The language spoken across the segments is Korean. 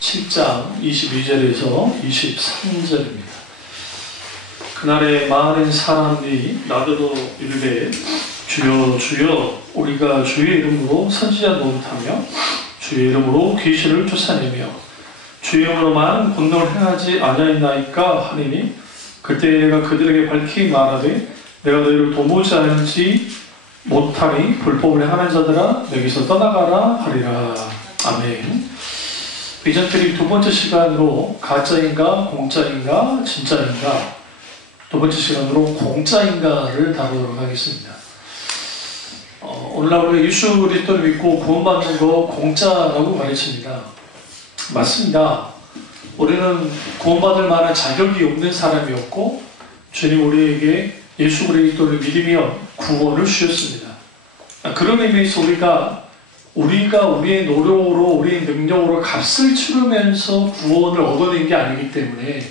7장 22절에서 23절입니다. 그날에 많은 사람들이 나더러 이르되 주여 주여 우리가 주의 이름으로 선지자 노릇하며 주의 이름으로 귀신을 쫓아내며 주의 이름으로 많은 권능을 행하지 아니하였나이까 하리니 그때 내가 그들에게 밝히 말하되 내가 너희를 도무지 알지 못하니 불법을 행하는 자들아 내게서 떠나가라 하리라. 아멘. 이전 드린 두 번째 시간으로 가짜인가 공짜인가 진짜인가, 두 번째 시간으로 공짜인가를 다루도록 하겠습니다. 오늘날 우리가 예수 그리스도를 믿고 구원받는 거 공짜라고 가르칩니다. 맞습니다. 우리는 구원받을 만한 자격이 없는 사람이었고 주님 우리에게 예수 그리스도를 믿으며 구원을 주셨습니다. 그런 의미에서 우리가 우리의 노력으로 우리의 능력으로 값을 치르면서 구원을 얻어낸 게 아니기 때문에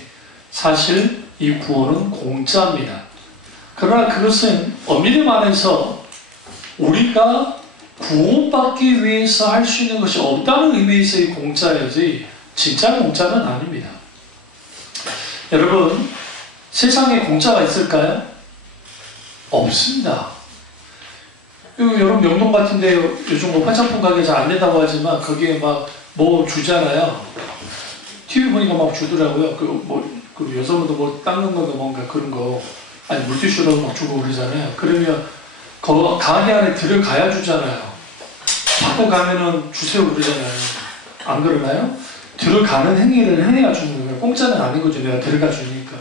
사실 이 구원은 공짜입니다. 그러나 그것은 엄밀히 말해서 우리가 구원받기 위해서 할 수 있는 것이 없다는 의미에서의 공짜이지 진짜 공짜는 아닙니다. 여러분, 세상에 공짜가 있을까요? 없습니다. 여러분 명동 같은데 요즘 뭐 화장품 가게 잘 안 된다고 하지만 거기에 막 뭐 주잖아요. TV 보니까 막 주더라고요. 그 여성분도 뭐 닦는 거가 뭔가 그런 거, 아니 물티슈로 막 주고 그러잖아요. 그러면 그 가게 안에 들어가야 주잖아요. 받고 가면은 주세요 그러잖아요. 안 그러나요? 들어가는 행위를 해야 주는 거예요. 공짜는 아닌 거죠. 내가 들어가 주니까.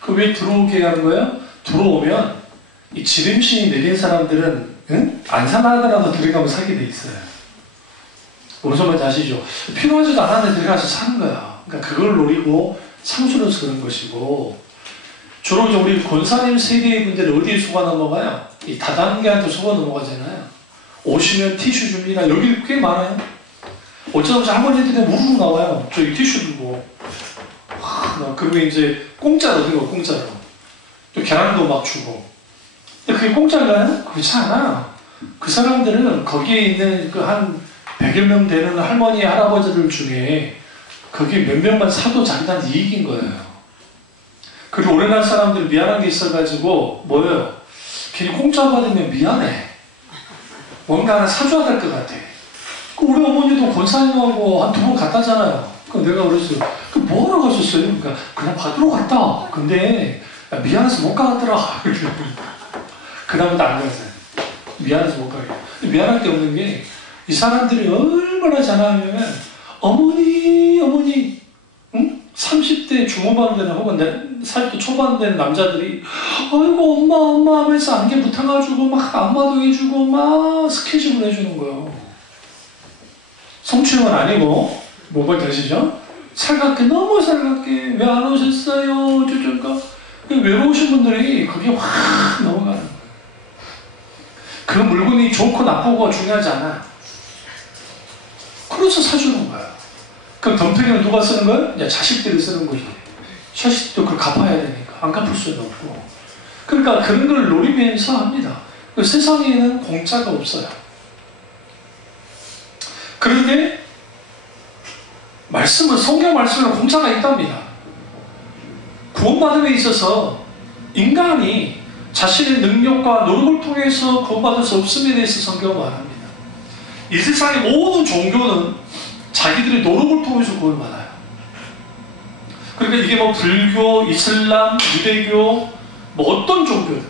그 왜 들어오게 하는 거예요? 들어오면 이 지름신이 내린 사람들은 안 사나더라도 들어가면 사게 돼 있어요. 무슨 말인지 아시죠? 필요하지도 않았는데 들어가서 사는 거야. 그러니까 그걸 노리고 상수로서 그런 것이고, 주로 이제 우리 권사님 세대의 분들은 어디에 속아 넘어가요? 이 다단계한테 속아 넘어가잖아요. 오시면 티슈 줍니다. 여기 꽤 많아요. 어쩌다 할머니들이 무르르 나와요. 저기 티슈 들고. 그리고 이제 공짜로 들고 공짜로. 또 계란도 막 주고. 근데 그게 공짜인가요? 그렇지 않아. 그 사람들은 거기에 있는 그 한 100여 명 되는 할머니, 할아버지들 중에 거기 몇 명만 사도 자기한테 이익인 거예요. 그리고 우리나라 사람들 미안한 게 있어가지고 뭐예요? 괜히 공짜 받으면 미안해. 뭔가 하나 사줘야 될 것 같아. 우리 어머니도 권사님하고 한 2번 갔다잖아요. 그럼 내가 그랬어요. 그 뭐하러 가셨어요? 그러니까 그냥 받으러 갔다. 근데 미안해서 못 가더라. 그 다음부터 안 갔어요. 미안해서 못 가게. 미안할 게 없는 게 이 사람들이 얼마나 잘하냐면 어머니 응? 30대 중후반 되는 혹은 40대 초반 되는 남자들이 아이고 엄마 하면서 안개 붙어가지고 막 안마도 해주고 막 스킨십을 해주는 거예요. 성추행은 아니고 뭐가 되시죠? 살갑게, 너무 살갑게 왜 안 오셨어요? 저저가 외로우신 분들이 그게 확 넘어가는 거예요. 그 물건이 좋고 나쁘고 중요하지 않아. 그래서 사주는 거야. 그럼 덤탱이는 누가 쓰는 거야? 이제 자식들이 쓰는 거지. 자식들도 그걸 갚아야 되니까 안 갚을 수는 없고. 그러니까 그런 걸 노리면서 합니다. 세상에는 공짜가 없어요. 그런데 성경 말씀은 공짜가 있답니다. 구원받음에 있어서 인간이 자신의 능력과 노력을 통해서 구원받을 수 없음에 대해서 성경은 말합니다. 이 세상의 모든 종교는 자기들의 노력을 통해서 구원을 받아요. 그러니까 이게 뭐 불교, 이슬람, 유대교, 뭐 어떤 종교든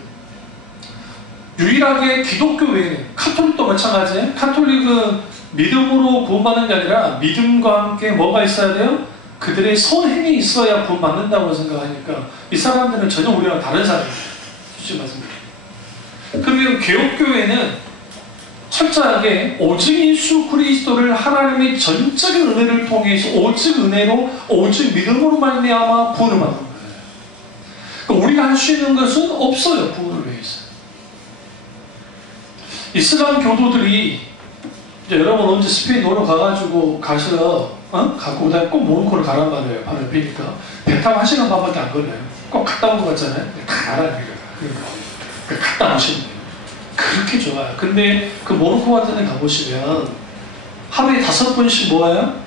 유일하게 기독교 외에는, 카톨릭도 마찬가지예요. 카톨릭은 믿음으로 구원받는 게 아니라 믿음과 함께 뭐가 있어야 돼요? 그들의 선행이 있어야 구원받는다고 생각하니까 이 사람들은 전혀 우리랑 다른 사람이에요. 솔직히 말씀드립니다. 그러면 개혁교회는 철저하게 오직 예수 그리스도를 하나님의 전적인 은혜를 통해서 오직 은혜로, 오직 믿음으로 말미암아 구원을 받는 거예요. 그러니까 우리가 할 수 있는 것은 없어요. 구원을 위해서. 이슬람 교도들이 이제 여러분 언제 스페인 놀러 가가지고 가서 갖고 오다 꼭 모로코를 가란 말이에요. 바로 옆이니까 배 타고 1시간 반밖에 안 걸려요. 꼭 갔다 온 것 같잖아요. 다 가라는 거예요. 그러니까 갔다 오시면 돼요. 그렇게 좋아요. 근데 그 모로코 같은 데 가보시면 하루에 5번씩 뭐예요?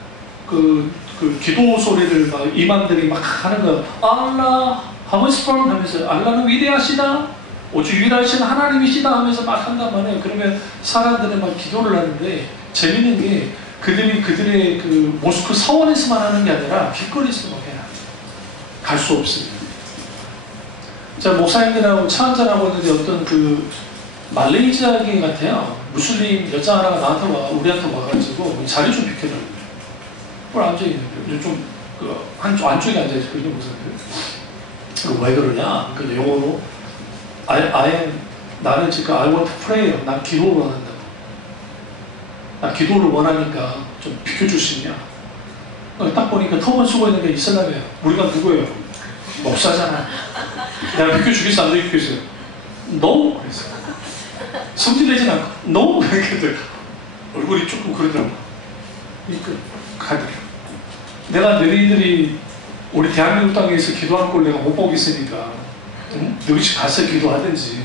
그 그 기도 소리를 막 임ам들이 막 하는 거, 알라 하머스폰 하면서 알라는 위대하시다, 오직 유일하신 하나님이시다 하면서 막 한단 말이에요. 그러면 사람들은 막 기도를 하는데, 재밌는 게 그들이 그들의 그 모스크 사원에서만 하는 게 아니라 길거리에서도 막 해요. 갈 수 없습니다. 자, 목사님들하고 차 한잔하고 있는데 어떤 그 말레이시아계 같아요. 무슬림 여자 하나가 우리한테 와가지고 자리 좀 비켜달라고. 그걸 앉아있는데, 좀, 안쪽에 앉아있거든요, 목사님들. 왜 그러냐? 그 영어로, 나는 지금 I want to pray. 난 기도를 원한다고. 나 기도를 원하니까 좀 비켜줄 수 있냐? 딱 보니까 터번 쓰고 있는 게 이슬람이에요. 우리가 누구예요? 목사잖아. 내가 비켜주겠어, 안 비켜주겠어요? No? 그래서. 성질내진 않고, No? 이렇게 얼굴이 조금 그러더라고. 그러니까, 가더라고. 내가 너희들이 우리 대한민국 땅에서 기도하는 걸 내가 못 보겠으니까, 응? 너희씩 가서 기도하든지.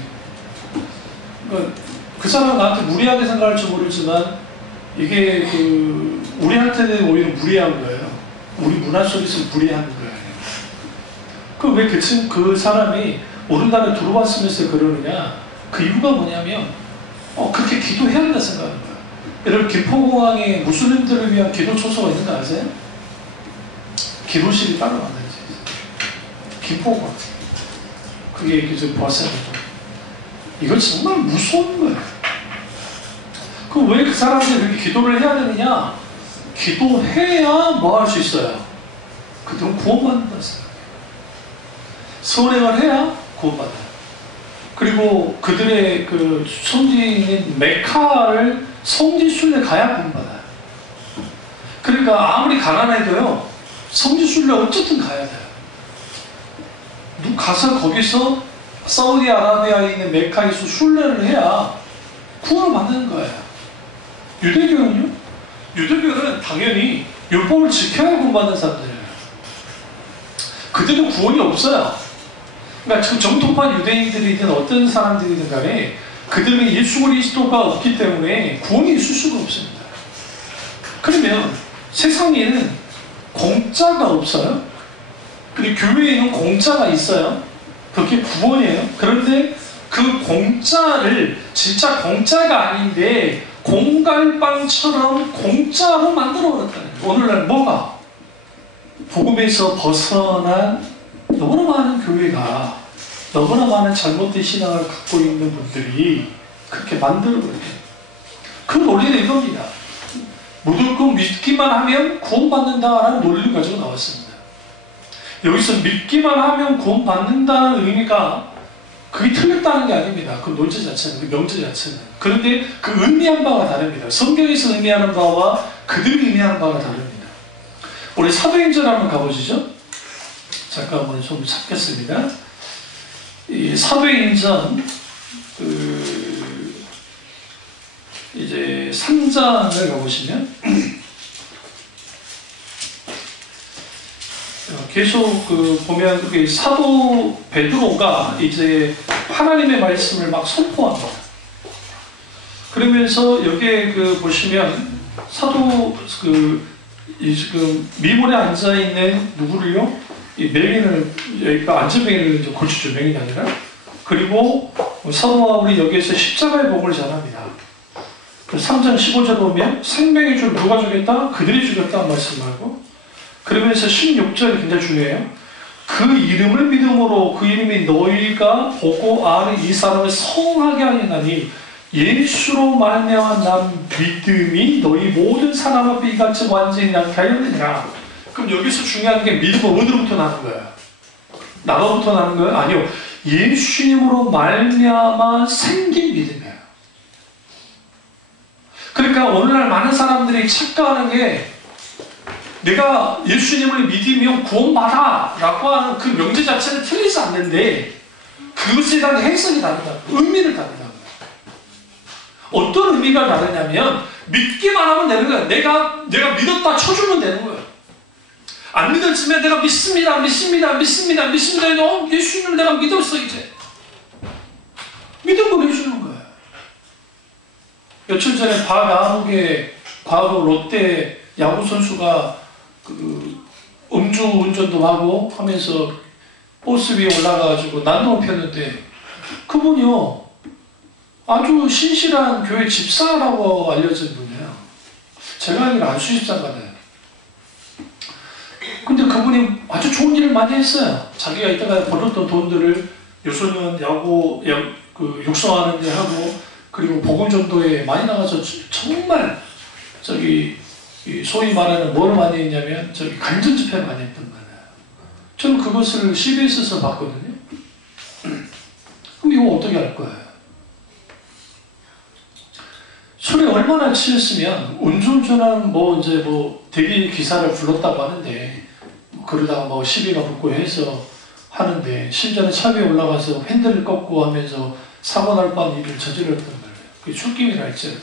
그러니까 그 사람은 나한테 무리하게 생각할지 모르지만, 이게 우리한테는 오히려 무리한 거예요. 우리 문화 속에서 무리한 거예요. 왜 그 사람이 우리나라에 들어왔으면서 그러느냐? 그 이유가 뭐냐면, 그렇게 기도해야 한다 생각하는 거예요. 여러분, 김포공항에 무슬림들을 위한 기도 초소가 있는 거 아세요? 기도실이 따로 만들어져 있어요. 김포공항. 그게 이렇게 보았어요. 이거 정말 무서운 거예요. 왜 그 사람들이 그렇게 기도를 해야 되느냐? 기도해야 뭐 할 수 있어요? 그들은 구원받는다 생각해요. 선행을 해야 구원받아요. 그리고 그들의 그 성지인 메카를 성지순례 가야 구원받아요. 그러니까 아무리 가난해도요, 성지순례 어쨌든 가야 돼요. 가서 거기서 사우디아라비아에 있는 메카에서 순례를 해야 구원을 받는 거예요. 유대교는요? 유대교는 당연히 율법을 지켜야 구원받는 사람들이에요. 그들은 구원이 없어요. 그러니까 지금 정통판 유대인들이든 어떤 사람들이든 간에 그들에게 예수 그리스도가 없기 때문에 구원이 있을 수가 없습니다. 그러면 세상에는 공짜가 없어요. 그리고 교회에는 공짜가 있어요. 그게 구원이에요. 그런데 그 공짜를 진짜 공짜가 아닌데 공갈빵처럼 공짜로 만들어버렸다는 거예요. 오늘날 뭐가? 복음에서 벗어난 너무나 많은 교회가, 너무나 많은 잘못된 신앙을 갖고 있는 분들이 그렇게 만들어버려요. 그 논리는 이겁니다. 무조건 믿기만 하면 구원받는다라는 논리를 가지고 나왔습니다. 여기서 믿기만 하면 구원받는다는 의미가 그게 틀렸다는 게 아닙니다. 그 논제 자체는, 그 명제 자체는. 그런데 그 의미한 바가 다릅니다. 성경에서 의미하는 바와 그들이 의미하는 바가 다릅니다. 우리 사도행전 한번 가보시죠. 잠깐만 좀 찾겠습니다. 이 사도행전 이제 3장을 가보시면 계속 보면 사도 베드로가 이제 하나님의 말씀을 막 선포합니다. 그러면서 여기에 보시면 사도 지금 미문에 앉아 있는 누구를요? 이 맹인을, 여기가 안전맹인을 이제 고치죠. 맹인이 아니라. 그리고 사도 바울이 여기에서 십자가의 복음을 전합니다. 3장 15절 보면 생명의 주를 누가 주겠다? 그들이 주겠다는 말씀하고, 그러면서 16절이 굉장히 중요해요. 그 이름을 믿음으로 그 이름이 너희가 보고 아는 이 사람을 성하게 하였나니 예수로 말미암아 난 믿음이 너희 모든 사람 앞에 이같이 완전히 낫게 하였느니라. 그럼 여기서 중요한 게 믿음은 어디로부터 나는 거예요? 나로부터 나는 거예요? 아니요. 예수님으로 말미암아 생긴 믿음이에요. 그러니까 오늘날 많은 사람들이 착각하는 게, 내가 예수님을 믿으면 구원받아 라고 하는 그 명제 자체는 틀리지 않는데 그것에 대한 해석이 다르다. 의미를 다르다. 어떤 의미가 다르냐면 믿기만 하면 되는 거예요. 내가 믿었다 쳐주면 되는 거예요. 안 믿었으면 내가 믿습니다. 예수님을 내가 믿었어 이제. 믿음으로 해주는 거예요. 며칠 전에 과거 롯데 야구 선수가 음주운전도 하고 하면서 버스 위에 올라가가지고 난동을 폈는데 그분이요 아주 신실한 교회 집사라고 알려진 분이에요. 제가 알기로 안수 집사가네요. 근데 그분이 아주 좋은 일을 많이 했어요. 자기가 이따가 벌었던 돈들을 유소년 육성하는 데 하고, 그리고 복음 전도에 많이 나가서 정말 소위 말하는 뭘 많이 했냐면 간증 집회를 많이 했단 말이에요. 저는 그것을 CBS에서 봤거든요. 그럼 이거 어떻게 할 거예요? 술에 얼마나 취했으면 음주운전한 대기 기사를 불렀다고 하는데, 그러다가 시비가 붙고 해서 하는데, 심지어는 차 위에 올라가서 핸들을 꺾고 하면서 사고 날 뻔한 일을 저질렀단 말이에요. 그게 출김이라 할지.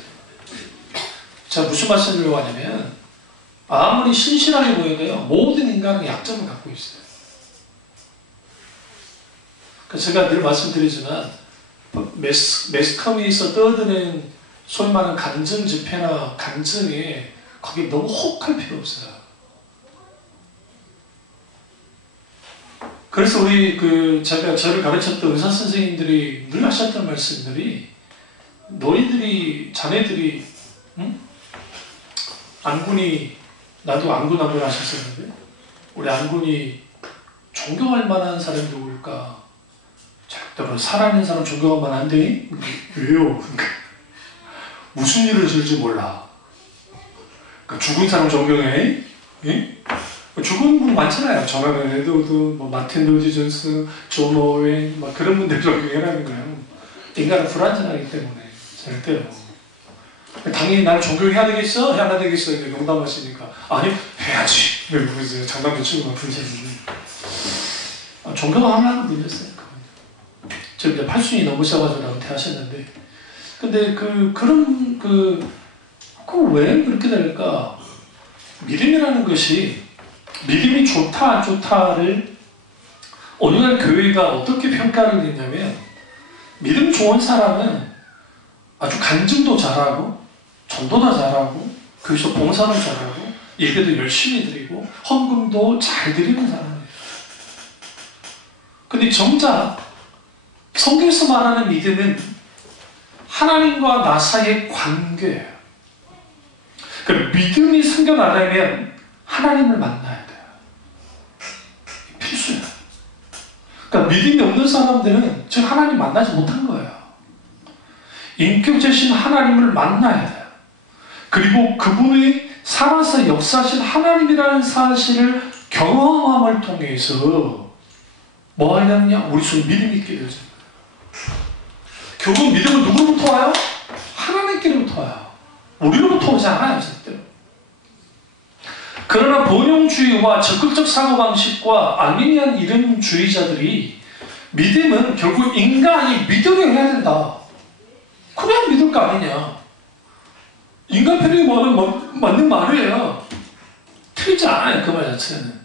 제가 무슨 말씀을 하냐면, 아무리 신실하게 보여도요, 모든 인간은 약점을 갖고 있어요. 제가 늘 말씀드리지만, 매스컴에서 떠드는 소위 말하는 간증 집회나 간증에 거기 너무 혹할 필요 없어요. 그래서 제가 저를 가르쳤던 의사 선생님들이 늘 하셨던 말씀들이, 자네들이, 안군이, 나도 안군 하셨었는데, 우리 안군이 존경할 만한 사람이 누굴까? 절대로 살아있는 사람 존경하면 안 되니? 왜요? 그러니까 무슨 일을 쓸지 몰라. 그러니까 죽은 사람 존경해? 예? 죽은 분 많잖아요. 저나는 에드워드, 마틴 로지 존스, 존 오웬, 그런 분들 존경해라는 거예요. 인간은 불완전하기 때문에 절대로. 당연히 나를 존경해야 되겠어? 해야 되겠어? 농담하시니까 아니 해야지. 그래서 장난도 치고 막 분쟁이. 존경하는 분이었어요. 저 이제 80이 넘으셔가지고 나한테 하셨는데, 근데 왜 그렇게 될까? 믿음이라는 것이, 믿음이 좋다 안 좋다를 오늘날 교회가 어떻게 평가를 했냐면, 믿음 좋은 사람은 아주 간증도 잘하고 전도도 잘하고 교회에서 봉사도 잘하고 예배도 열심히 드리고 헌금도 잘 드리는 사람이에요. 근데 정작 성경에서 말하는 믿음은 하나님과 나 사이의 관계예요. 그러니까 믿음이 생겨나려면 하나님을 만나야 돼요. 필수예요. 그러니까 믿음이 없는 사람들은 즉 하나님 만나지 못한 거예요. 인격자신 하나님을 만나야 돼요. 그리고 그분이 살아서 역사하신 하나님이라는 사실을 경험함을 통해서 뭐 하냐면요, 우리 속에 믿음이 있게 되죠. 결국 믿음은 누구로부터 와요? 하나님께로부터 와요. 우리로부터 오지 않아요, 절대로. 그러나 번영주의와 적극적 사고방식과 아르미니안 이론주의자들이 믿음은 결국 인간이 믿으려 해야 된다. 그래야 믿을 거 아니냐. 인간 편이 맞는 말이에요. 틀리지 않아요, 그 말 자체는.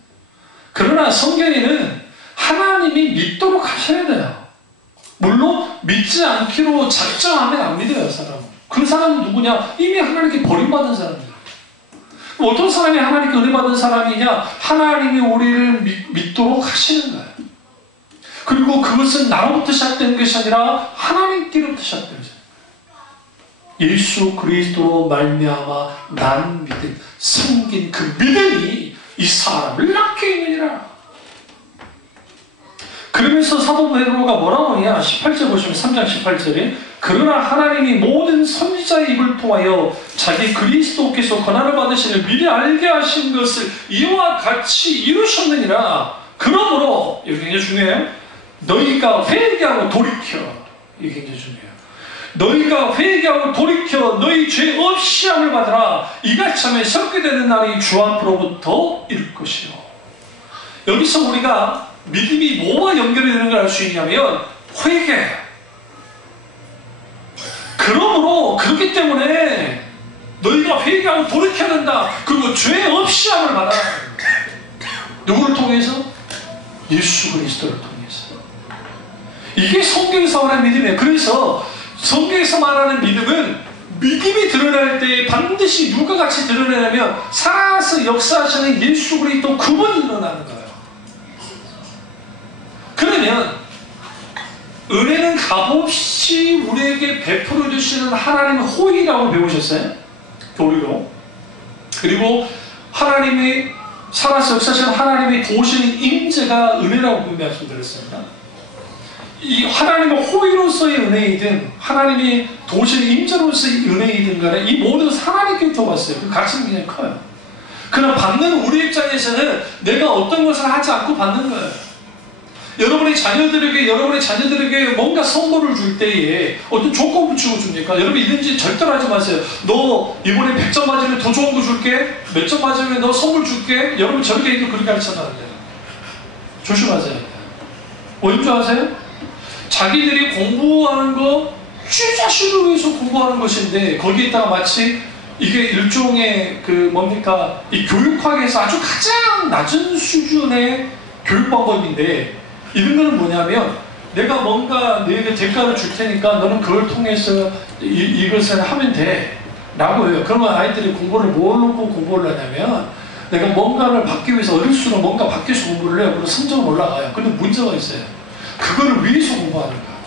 그러나 성경에는 하나님이 믿도록 하셔야 돼요. 물론 믿지 않기로 작정하면 안 믿어요, 사람은. 그 사람은 누구냐? 이미 하나님께 버림받은 사람이에요. 어떤 사람이 하나님께 은혜받은 사람이냐? 하나님이 우리를 믿도록 하시는 거예요. 그리고 그것은 나로부터 시작되는 것이 아니라 하나님께로부터 시작되는 거예요. 예수 그리스도로 말미암아 난 믿음, 생긴 그 믿음이 이 사람을 낳게 이르니라. 그러면서 사도 베드로가 뭐라고 하냐? 18절 보시면 3장 18절에 그러나 하나님이 모든 선지자의 입을 통하여 자기 그리스도께서 권한을 받으시는 미리 알게 하신 것을 이와 같이 이루셨느니라. 그러므로 여기 굉장히 중요해요. 너희가 회개하고 돌이켜. 이게 굉장히 중요해요. 너희가 회개하고 돌이켜 너희 죄 없이 함을 받으라. 이같이 하면 섞게 되는 날이 주 앞으로부터 이룰 것이요. 여기서 우리가 믿음이 뭐와 연결이 되는 걸 알 수 있냐면 회개. 그러므로 그렇기 때문에 너희가 회개하고 돌이켜야 된다. 그리고 죄 없이 함을 받아라. 누구를 통해서? 예수 그리스도를 통해서. 이게 성경에서 말하는 믿음이에요. 그래서 성경에서 말하는 믿음은 믿음이 드러날 때 반드시 누가 같이 드러나냐면 살아서 역사하시는 예수 그리스도 그분이 일어나는 거예요. 그러면 은혜는 값없이 우리에게 베풀어 주시는 하나님의 호의라고 배우셨어요? 교리로. 그리고 하나님이 살아서 역사하시는 하나님이 도우시는 임재가 은혜라고 분명히 말씀드렸습니다. 이 하나님의 호의로서의 은혜이든 하나님이 도우시는 임재로서의 은혜이든 간에 이 모든 하나님께 왔어요. 그 가치는 굉장히 커요. 그러나 받는 우리 입장에서는 내가 어떤 것을 하지 않고 받는 거예요. 여러분의 자녀들에게 뭔가 선물을 줄 때에 어떤 조건 붙이고 줍니까? 여러분 이런 짓 절대로 하지 마세요. 너 이번에 100점 맞으면 더 좋은 거 줄게. 몇 점 맞으면 너 선물 줄게. 여러분 절대 이거 그렇게 가르쳐는 안 돼요. 조심하세요. 왠 줄 아세요? 자기들이 공부하는 거 자신을 위해서 공부하는 것인데 거기에다가 마치 이게 일종의 이 교육학에서 아주 가장 낮은 수준의 교육 방법인데 이런 거는 뭐냐면 내가 뭔가 너에게 대가를 줄 테니까 너는 그걸 통해서 이것을 하면 돼 라고 해요. 그러면 아이들이 공부를 뭘 놓고 공부를 하냐면 내가 뭔가를 받기 위해서 어릴수록 뭔가 받기 위해서 공부를 해요. 그리고 성적은 올라가요. 근데 문제가 있어요. 그거를 위해서 공부하는 거야.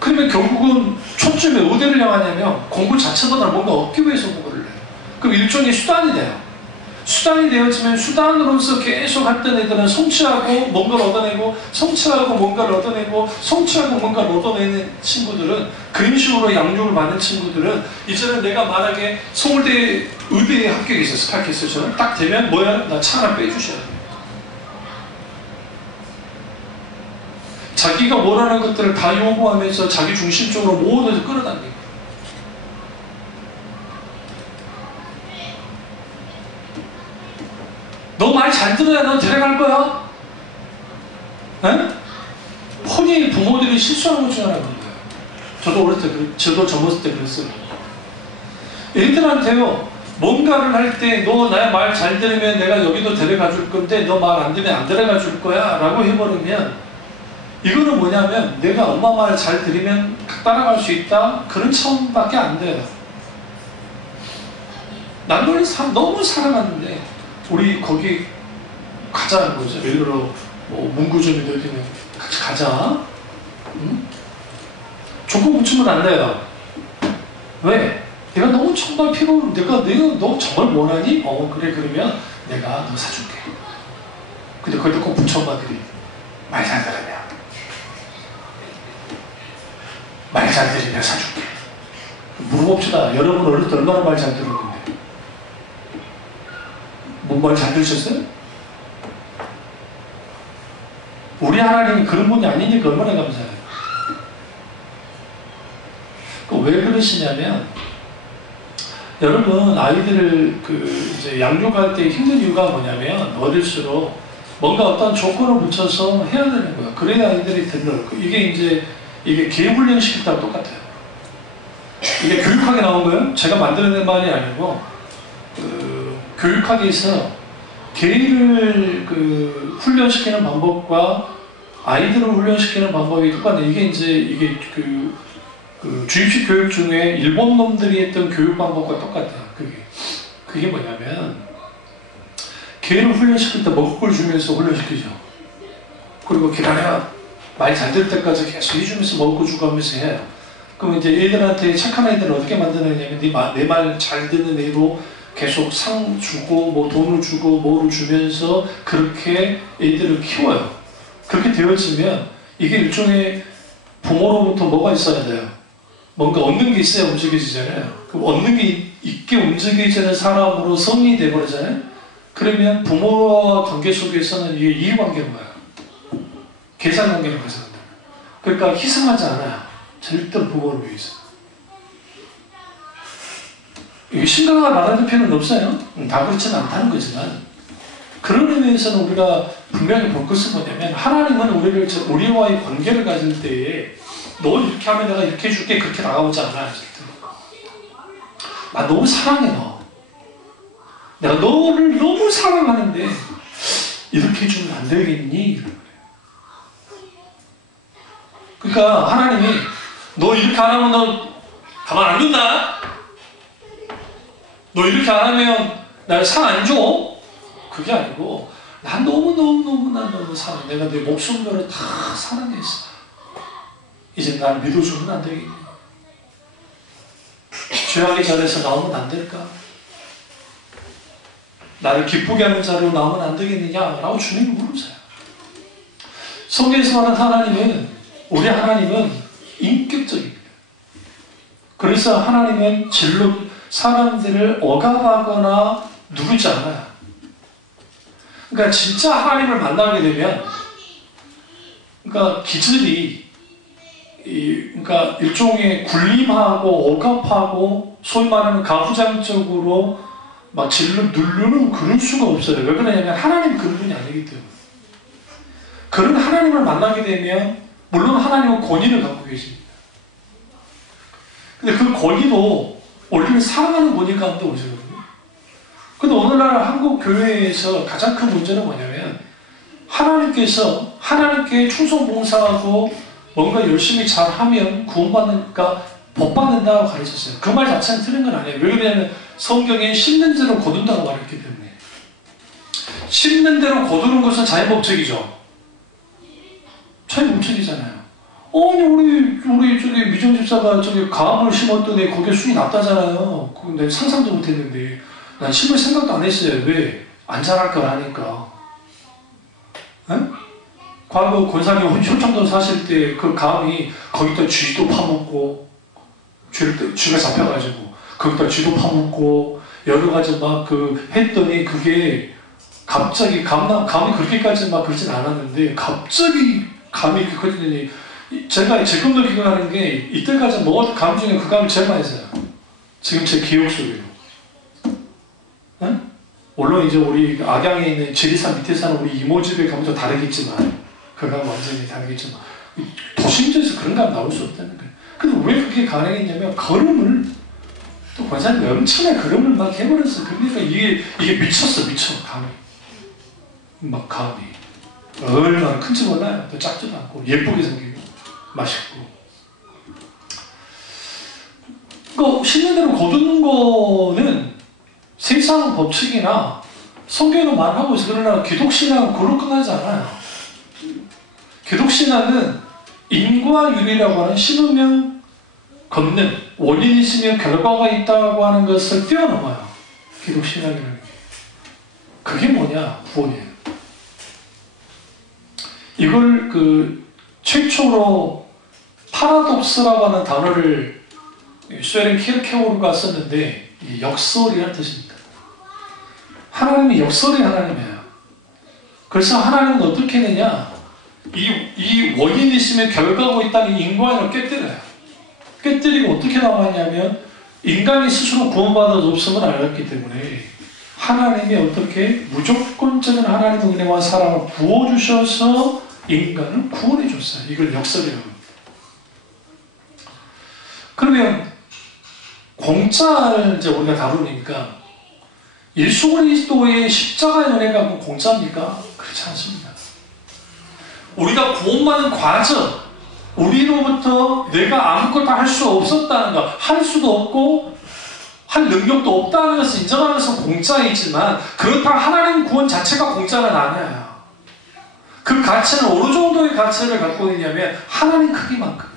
그러면 결국은 초점이 어디를 향하냐면 공부 자체보다 뭔가 얻기 위해서 공부를 해요. 그럼 일종의 수단이 돼요. 수단이 되었지만 수단으로서 계속 했던 애들은 성취하고 뭔가를 얻어내고 성취하고 뭔가를 얻어내고 성취하고 뭔가를 얻어내는 친구들은 그런 식으로 양육을 받는 친구들은 이제는 내가 만약에 서울대 의대에 합격했어요. 스파이크했어요. 딱 되면 뭐야? 나 차 하나 빼주셔야 돼요. 자기가 원하는 것들을 다 요구하면서 자기 중심적으로 모든 끌어당기고 너 말 잘 들어야 너 데려갈 거야? 에? 흔히 부모들이 실수하는 것 중 하나인 거예요. 저도 어릴 때, 저도 젊었을 때 그랬어요. 애들한테요, 뭔가를 할 때 너 나의 말 잘 들으면 내가 여기도 데려가 줄 건데 너 말 안 들으면 안 데려가 줄 거야 라고 해버리면 이거는 뭐냐면 내가 엄마 말 잘 들으면 따라갈 수 있다? 그런 차원밖에 안 돼요. 난 너를 너무 사랑하는데 우리 거기 가자는 거죠. 예를 들어 문구점이 어디는 같이 가자. 응? 조건 붙이면 안 돼요. 왜? 내가 너무 정말 내가 너 정말 원하니? 그래. 그러면 내가 너 사줄게. 근데 그걸 꼭 부처엄마들이 말 잘 들으면 말 잘 들으면 사줄게. 물어봅시다. 여러분 어릴 때 얼마나 말 잘 들었는데. 말 잘 들으셨어요? 우리 하나님이 그런 분이 아니니까 얼마나 감사해요. 왜 그러시냐면 여러분 아이들을 이제 양육할 때 힘든 이유가 뭐냐면 어릴수록 뭔가 어떤 조건을 붙여서 해야 되는 거예요. 그래야 아이들이 들러요. 이게 개훈련 시킬 때하고 똑같아요. 이게 교육학에 나온 거예요. 제가 만들어낸 말이 아니고 교육학에서 개인을 훈련시키는 방법과 아이들을 훈련시키는 방법이 똑같네. 이게 주입식 교육 중에 일본 놈들이 했던 교육 방법과 똑같아요. 그게 뭐냐면 개인을 훈련시킬 때 먹을 걸 주면서 훈련시키죠. 그리고 기다려 말 잘 들 때까지 계속 해주면서 먹을 거 주고 하면서 해요. 그럼 이제 애들한테 착한 애들을 어떻게 만드느냐면 내 말 잘 듣는 애로 계속 상 주고 돈을 주고 뭐를 주면서 그렇게 애들을 키워요. 그렇게 되어지면 이게 일종의 부모로부터 뭐가 있어야 돼요? 뭔가 얻는 게 있어야 움직여지잖아요. 그럼 얻는 게 있게 움직이지는 사람으로 성인이 돼버리잖아요. 그러면 부모와 관계 속에서는 이게 이해관계인 거예요. 계산관계로 가져간다. 그러니까 희생하지 않아요. 절대로 부모를 위해서. 이게 심각하게 말하는 필요는 없어요. 다 그렇지는 않다는 거지만 그런 의미에서는 우리가 분명히 볼 것은 뭐냐면 하나님은 우리와의 관계를 가질 때에 너 이렇게 하면 내가 이렇게 해줄게 그렇게 나가보지 않아요. 나 너무 사랑해 너. 내가 너를 너무 사랑하는데 이렇게 해주면 안 되겠니? 그러니까 하나님이 너 이렇게 안 하면 너 가만 안 둔다. 너 이렇게 안 하면 날 상 안 줘. 그게 아니고 난 너무 사랑해. 내가 내 목숨 걸어 다 사랑했어. 이제 날 믿어주면 안 되겠니? 죄악의 자리에서 나오면 안 될까? 나를 기쁘게 하는 자리로 나오면 안 되겠느냐라고 주님이 물으세요. 성경에서 말하는 우리 하나님은 인격적입니다. 그래서 하나님은 사람들을 억압하거나 누르지 않아요. 그러니까 진짜 하나님을 만나게 되면, 그러니까 기질이, 그러니까 일종의 군림하고 억압하고 소위 말하는 가부장적으로 막 누르는 그럴 수가 없어요. 왜 그러냐면 하나님 그런 분이 아니기 때문에. 그런 하나님을 만나게 되면 물론 하나님은 권위를 갖고 계십니다. 근데 그 권위도 원래는 사랑하는 권위 가운데 오시거든요. 근데 오늘날 한국 교회에서 가장 큰 문제는 뭐냐면 하나님께서 하나님께 충성 봉사하고 뭔가 열심히 잘하면 구원받으니까 복받는다고 가르쳤어요. 그 말 자체는 틀린 건 아니에요. 왜 그러냐면 성경에 심는 대로 거둔다고 말했기 때문에. 심는 대로 거두는 것은 자연법칙이죠. 자연법칙이잖아요. 아니 우리 저기 미정 집사가 저기 가음을 심었더니 거기에 순이 났다잖아요. 그건 내가 상상도 못했는데 난 심을 생각도 안 했어요. 왜? 안 자랄 걸 아니까. 응? 과거 권사님 효청도 사실 때 그 가음이 거기다 쥐도 파먹고 쥐가 잡혀가지고 거기다 쥐도 파먹고 여러 가지 막 했더니 그게 갑자기 감이 그렇게까지 막 그러진 않았는데 갑자기 감이 이렇게 커지더니 제가 지금도 기억하는 게 이때까지 먹었던 감 중에 그 감이 제일 많이 있어요. 지금 제 기억 속에요. 응? 물론 이제 우리 악양에 있는 지리산 밑에 사는 우리 이모 집의 감은 좀 다르겠지만 그 감은 완전히 다르겠지만 도심지에서 그런 감 나올 수 없다는 거예요. 근데 왜 그게 가능했냐면 걸음을 또 권사님이 엄청나게 걸음을 막 해버렸어요. 그러니까 이게 미쳐 감이 막 감이 얼마나 큰지 몰라요. 또 작지도 않고 예쁘게 생기고 맛있고. 그 심는 대로 거두는 거는 세상 법칙이나 성경은 말하고 있어요. 그러나 기독신앙은 그걸로 끝나지 않아요. 기독신앙은 인과 윤리라고 하는 심으면 걷는 원인이 있으면 결과가 있다고 하는 것을 뛰어넘어요. 기독신앙이라는 게. 그게 뭐냐? 구원이에요. 이걸 최초로 파라독스라고 하는 단어를 쉐린 키르케고르가 썼는데 역설이라는 뜻입니다. 하나님이 역설의 하나님이에요. 그래서 하나님은 어떻게 했느냐? 이 원인이 있으면 결과가 있다는 인과인을 깨뜨려요. 깨뜨리고 어떻게 나왔냐면 인간이 스스로 구원받을 수 없음을 알았기 때문에 하나님이 어떻게 무조건적인 하나님의 은혜와 사랑을 부어주셔서 인간을 구원해 줬어요. 이걸 역설이라고 합니다. 그러면 공짜를 이제 우리가 다루니까 예수 그리스도의 십자가의 은혜가 공짜입니까? 그렇지 않습니다. 우리가 구원받는 과정, 우리로부터 내가 아무것도 할 수 없었다는 것, 할 수도 없고 할 능력도 없다는 것을 인정하면서 공짜이지만 그렇다고 하나님 구원 자체가 공짜는 아니에요. 그 가치는 어느 정도의 가치를 갖고 있냐면 하나님 크기만큼이에요.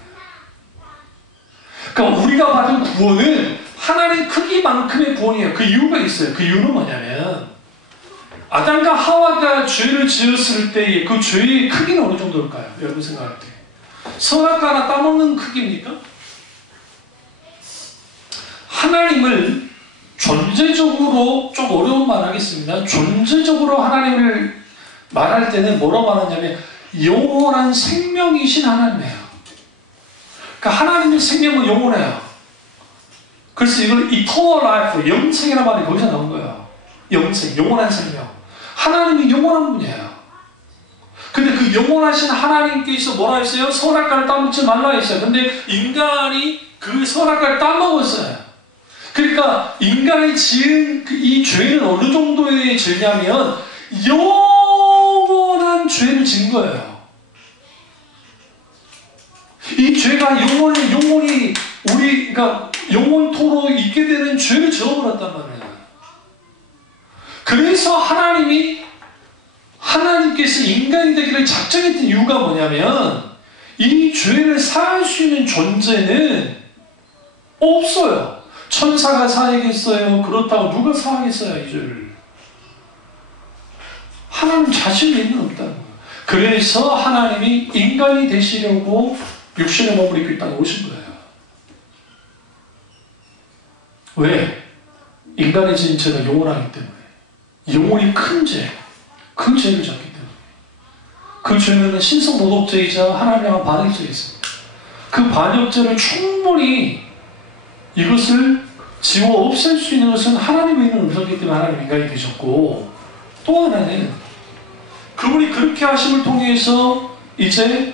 그러니까 우리가 받은 구원은 하나님 크기만큼의 구원이에요. 그 이유가 있어요. 그 이유는 뭐냐면 아담과 하와가 죄를 지었을 때의 그 죄의 크기는 어느 정도일까요? 여러분 생각할 때 선악과 하나 따먹는 크기입니까? 하나님을 존재적으로 좀 어려운 말 하겠습니다. 존재적으로 하나님을 말할 때는 뭐라고 말하냐면 영원한 생명이신 하나님이에요. 그러니까 하나님의 생명은 영원해요. 그래서 이걸 eternal life, 영생이라는 말이 거기서 나온 거예요. 영생, 영원한 생명. 하나님이 영원한 분이에요. 근데 그 영원하신 하나님께서 뭐라 했어요? 선악과를 따먹지 말라 했어요. 근데 인간이 그 선악과를 따먹었어요. 그러니까 인간이 지은 이 죄는 어느 정도의 죄냐면 영원한 죄를 지은 거예요. 이 죄가 영원히 우리가 영원토록 있게 되는 죄를 지어버렸단 말이에요. 그래서 하나님께서 인간이 되기를 작정했던 이유가 뭐냐면 이 죄를 사할 수 있는 존재는 없어요. 천사가 사하겠어요? 그렇다고 누가 사하겠어요? 이 죄를. 하나님 자신에는 없다는 거예요. 그래서 하나님이 인간이 되시려고 육신의 몸을 입고 이 땅에 오신 거예요. 왜? 인간의 지은 죄가 영원하기 때문에. 영원히 큰 죄, 그 죄를 졌기 때문에. 그 죄는 신성 모독죄이자 하나님 향한 반역죄가 있습니다. 그 반역죄를 충분히 이것을 지워 없앨 수 있는 것은 하나님의 있는 음성이기 때문에 하나님 인간이 되셨고, 또 하나는 그분이 그렇게 하심을 통해서 이제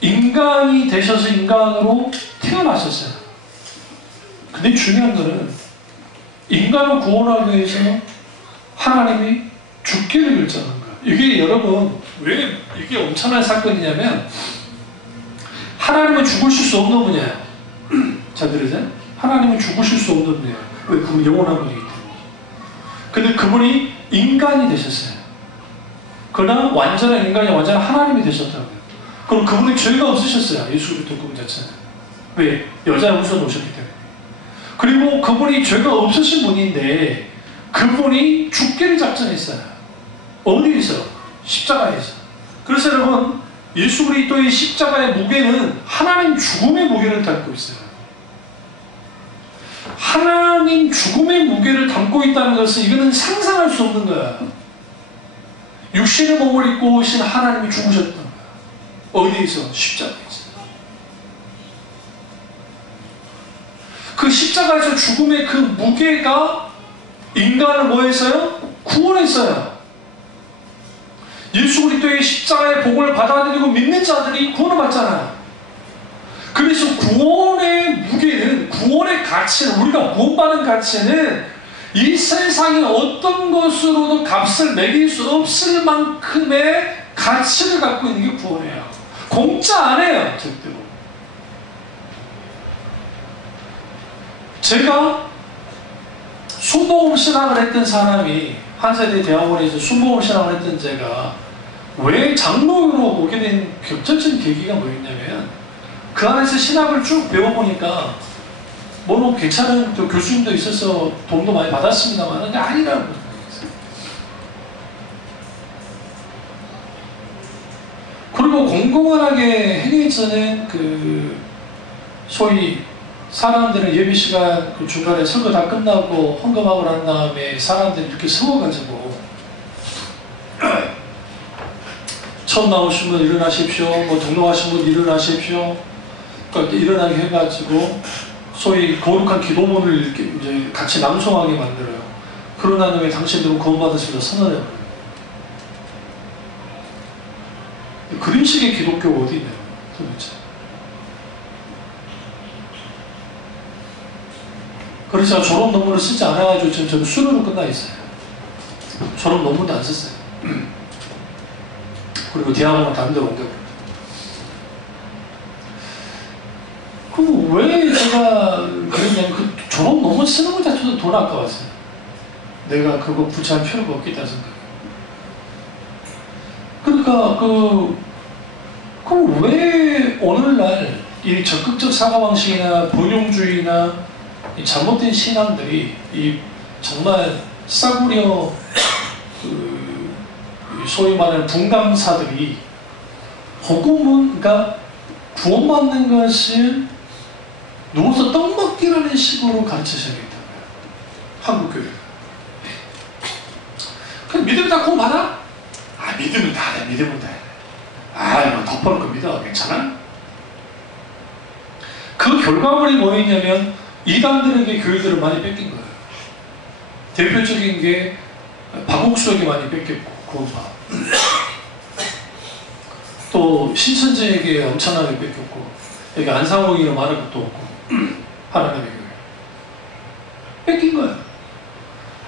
인간이 되셔서 인간으로 태어나셨어요. 근데 중요한 것은 인간을 구원하기 위해서 하나님이 죽기를 결정한 거예요. 이게 여러분 왜 이게 엄청난 사건이냐면 하나님은 죽으실 수 없는 분이에요. 자, 들으세요? 하나님은 죽으실 수 없는 분이에요. 왜? 그분 영원한 분이기 때문에. 근데 그분이 인간이 되셨어요. 그러나 완전한 인간이 완전한 하나님이 되셨다고요. 그럼 그분이 죄가 없으셨어요. 예수 그리스도 그분 자체는. 왜? 여자를 웃어 놓으셨기 때문에. 그리고 그분이 죄가 없으신 분인데 그분이 죽기를 작정했어요. 어디에서? 십자가에서. 그래서 여러분 예수 그리스도의 십자가의 무게는 하나님 죽음의 무게를 담고 있어요. 하나님 죽음의 무게를 담고 있다는 것은 이거는 상상할 수 없는 거야. 육신의 몸을 입고 오신 하나님이 죽으셨던 거야. 어디에서? 십자가에서. 그 십자가에서 죽음의 그 무게가 인간을 뭐 했어요? 구원했어요. 예수 그리스도의 십자가의 복을 받아들이고 믿는 자들이 구원을 받잖아요. 그래서 구원의 무게는, 구원의 가치는, 우리가 구원받은 가치는 이 세상의 어떤 것으로도 값을 매길 수 없을 만큼의 가치를 갖고 있는 게 구원이에요. 공짜 안 해요, 절대로. 제가 순복음 신학을 했던 사람이 한세대 대학원에서 순복음 신학을 했던 제가 왜 장로로 오게 된 격정적인 계기가 뭐였냐면 그 안에서 신학을 쭉 배워보니까 뭐 괜찮은 교수님도 있어서 도움도 많이 받았습니다만 아니라고 생각했어요. 그리고 공공연하게 행해서는 그 소위 사람들은 예배 시간 그 중간에 설교 다 끝나고 헌금하고 난 다음에 사람들이 이렇게 세워가지고 처음 나오신 분 일어나십시오. 뭐 등록하신 분 일어나십시오. 그러니까 일어나게 해가지고 소위 거룩한 기도문을 이렇게 이제 같이 낭송하게 만들어요. 그런 다음에 당신들은 구원받으시면서 선언해버려요. 그런 식의 기독교가 어디 있나요? 도대체. 그래서 제가 졸업 논문을 쓰지 않아가지고 지금 저는 수료로 끝나 있어요. 졸업 논문도 안 썼어요. 그리고 대학원은 다른 데로 옮겨버렸어요. 그럼 왜 제가 그랬냐면 그 졸업 논문 쓰는 것 자체도 돈 아까웠어요. 내가 그거 부채할 필요가 없겠다 생각해요. 그러니까 그럼 왜 오늘날 이 적극적 사고방식이나 번용주의나 이 잘못된 신앙들이 이 정말 싸구려 소위 말하는 분강사들이 복음은 그러니까 구원받는 것은 누워서 떡 먹기라는 식으로 가르치셔야겠다고요. 한국교회. 그냥 믿으면 다 구원받아? 아, 믿으면 다 돼. 믿으면 돼. 아, 이거 덮어놓을 거 믿어. 괜찮아? 그 결과물이 뭐였냐면 이단들에게 교회들을 많이 뺏긴 거예요. 대표적인 게 박옥수에게 많이 뺏겼고 구원파. 또 신천지에게 엄청나게 뺏겼고 여기 안상홍이는 말할 것도 없고 하나님의 교회 뺏긴 거예요.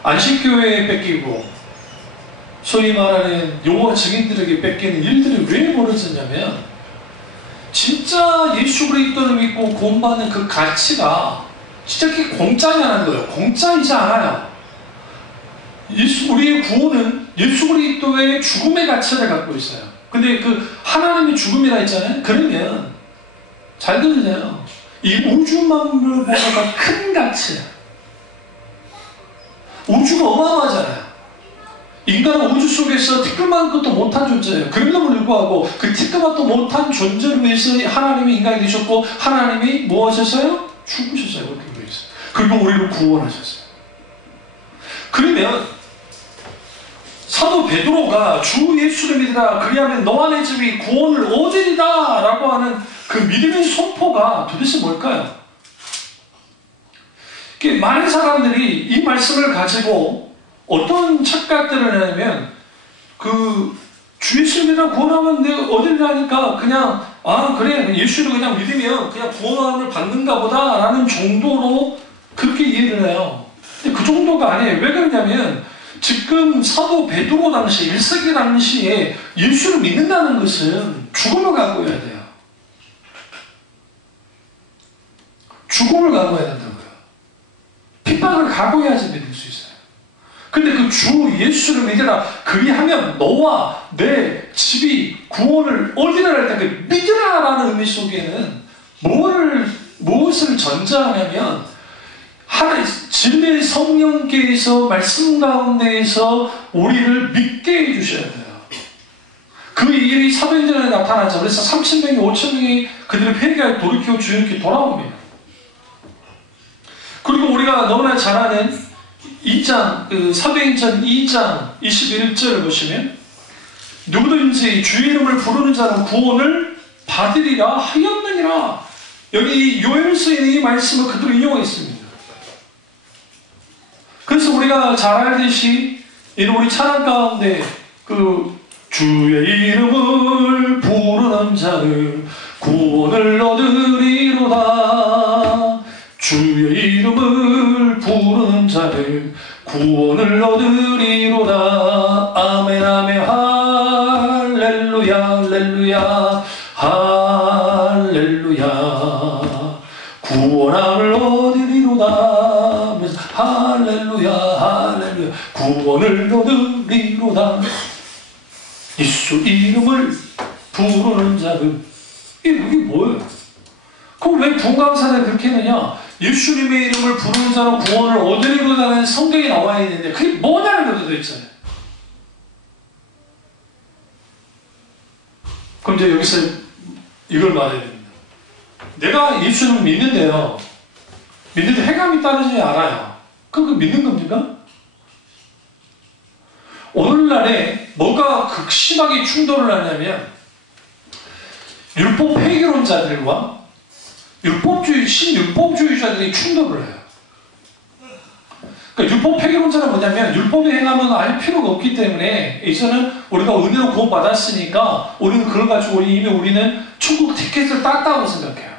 안식교회에 뺏기고 소위 말하는 용어 증인들에게 뺏기는 일들이 왜 벌어졌냐면 진짜 예수 그리스도를 믿고 구원받는 그 가치가 진짜 그게 공짜냐는 거예요. 공짜이지 않아요. 우리의 구원은 예수 그리스도의 죽음의 가치를 갖고 있어요. 근데 그 하나님의 죽음이라 했잖아요. 그러면 잘 들으세요. 이 우주 만물보다 큰 가치예요. 우주가 어마어마하잖아요. 인간은 우주 속에서 티끌만 것도 못한 존재예요. 그럼에도 불구하고 그 티끌만도 못한 존재를 위해서 하나님이 인간이 되셨고 하나님이 뭐 하셨어요? 죽으셨어요. 그렇게 되어 있어요. 그리고 우리를 구원하셨어요. 그러면 사도 베드로가 주 예수를 믿으라 그리하면 너와 내 집이 구원을 얻으리라 라고 하는 그 믿음의 선포가 도대체 뭘까요? 많은 사람들이 이 말씀을 가지고 어떤 착각들을 하냐면 주 예수 믿으라 구원하면 내가 얻으리라니까 그냥 그래 예수를 그냥 믿으면 그냥 구원을 받는가 보다 라는 정도로 그렇게 이해를 해요. 근데 그 정도가 아니에요. 왜 그러냐면 지금 사도 베드로 당시 1세기 당시에 예수를 믿는다는 것은 죽음을 각오해야 돼요. 죽음을 각오해야 된다고요. 핍박을 각오해야지 믿을 수 있어요. 근데 그 주 예수를 믿으라 그리하면 너와 내 집이 구원을 얻으리라 할 때 그 믿으라 라는 의미 속에는 무엇을 전제하냐면 진리의 성령께서 말씀 가운데에서 우리를 믿게 해주셔야 돼요. 그 일이 사도행전에 나타나죠. 그래서 30명이 5,000명이 그들의 회개하여 돌이켜 주님께 돌아옵니다. 그리고 우리가 너무나 잘 아는 2장, 사도행전 2장 21절을 보시면 누구든지 주의 이름을 부르는 자는 구원을 받으리라 하였느니라. 여기 요엘서에 있는 이 말씀을 그대로 인용했습니다. 그래서 우리가 잘 알듯이 우리 찬양 가운데 주의 이름을 부르는 자는 구원을 얻으리로다. 주의 이름을 부르는 자는 구원을 얻으리로다. 아멘 아멘 할렐루야 할렐루야 할렐루야 구원함을 얻으리로다. 할렐루야 할렐루야 구원을 얻으리로다. 예수 이름을 부르는 자는 이게 뭐예요? 그럼 왜 분감사를 그렇게 했느냐? 예수님의 이름을 부르는 자는 구원을 얻으리로다는 성경에 나와 있는데 그게 뭐냐는 것도 있잖아요. 그럼 이제 여기서 이걸 말해야 됩니다. 내가 예수님을 믿는데요. 믿는데 해감이 따르지 않아요. 그럼 그 믿는 겁니까? 오늘날에 뭐가 극심하게 충돌을 하냐면 율법 폐기론자들과 신율법주의자들이 충돌을 해요. 그러니까 율법 폐기론자는 뭐냐면 율법의 행함은 알 필요가 없기 때문에 이제는 우리가 은혜로 구원받았으니까 우리는 그걸 가지고 이미 우리는 천국 티켓을 땄다고 생각해요.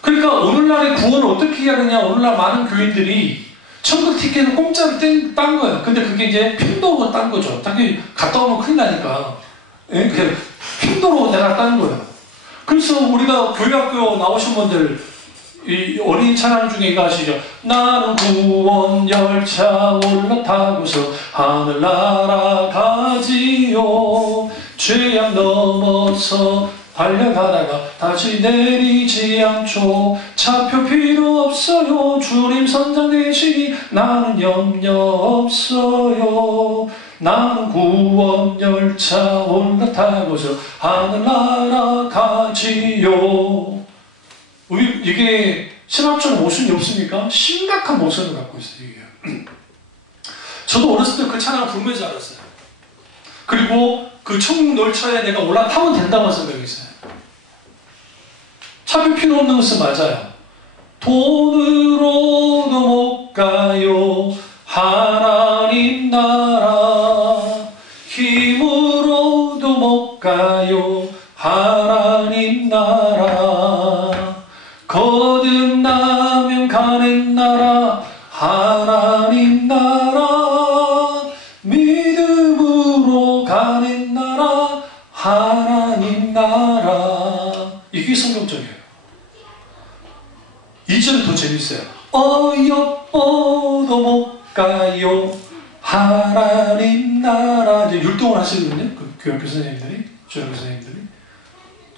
그러니까 오늘날의 구원을 어떻게 하느냐? 오늘날 많은 교인들이 천국 티켓을 공짜로 딴 거예요. 근데 그게 이제 핀도로 딴 거죠. 당연히 갔다 오면 큰일 나니까. 그냥 핀도로 내가 딴 거예요. 그래서 우리가 교회학교 나오신 분들 이 어린이 찬양 중에 이거 아시죠? 나는 구원 열차 올라타고서 하늘나라 가지요. 죄악 넘어서 달려가다가 다시 내리지 않죠. 차표 필요 없어요. 주님 선장 되시니 나는 염려 없어요. 나는 구원 열차 올라타고서 하늘나라 가지요. 이게 신학적 모순이 없습니까? 심각한 모순을 갖고 있어요. 이게. 저도 어렸을 때 그 찬양을 부르면서 알았어요. 그리고 그 천국 열차에 내가 올라타면 된다고 생각했어요. 차별 필요 없는 것은 맞아요. 돈으로도 못 가요. 하나님 나라. 힘으로도 못 가요. 하나님 나라. 거듭나면 가는 나라. 하나님 나라. 믿음으로 가는 나라. 하나님 더 재밌어요. 어여뻐도 못 가요 하나님 나라. 이제 율동을 하시거든요. 그 교육교 선생님들이, 조연교 선생님들이.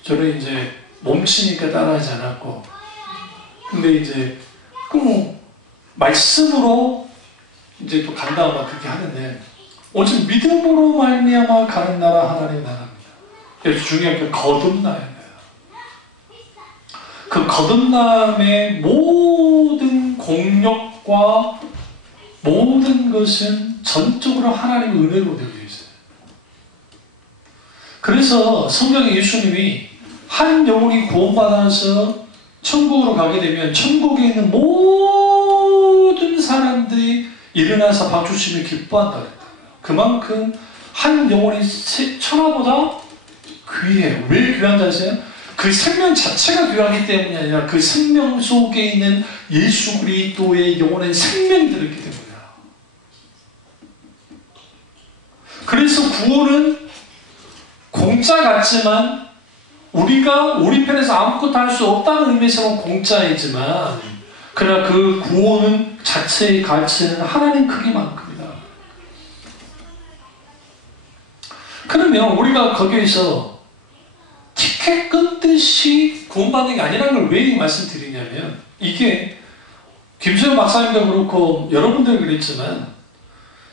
저는 이제 몸치니까 따라하지 않았고, 근데 이제 그 말씀으로 이제 또 간다고 막 그렇게 하는데, 오직 믿음으로 말미암아 가는 나라 하나님 나라입니다. 여기서 중요한 게 거듭나야. 그 거듭남의 모든 공력과 모든 것은 전적으로 하나님의 은혜로 되어 있어요. 그래서 성경에 예수님이 한 영혼이 구원받아서 천국으로 가게 되면 천국에 있는 모든 사람들이 일어나서 박수치며 기뻐한다 그랬다. 그만큼 한 영혼이 천하보다 귀해요. 왜 귀한지 아세요? 그 생명 자체가 귀하기 때문이 아니라 그 생명 속에 있는 예수 그리스도의 영혼의 생명이 들었기 때문이야. 그래서 구원은 공짜 같지만 우리가 우리 편에서 아무것도 할 수 없다는 의미에서는 공짜이지만, 그러나 그 구원은 자체의 가치는 하나님 크기만큼이다. 그러면 우리가 거기에서 티켓 끊듯이 구원받는 게 아니라는 걸 왜 말씀드리냐면, 이게 김수현 박사님도 그렇고 여러분들 그랬지만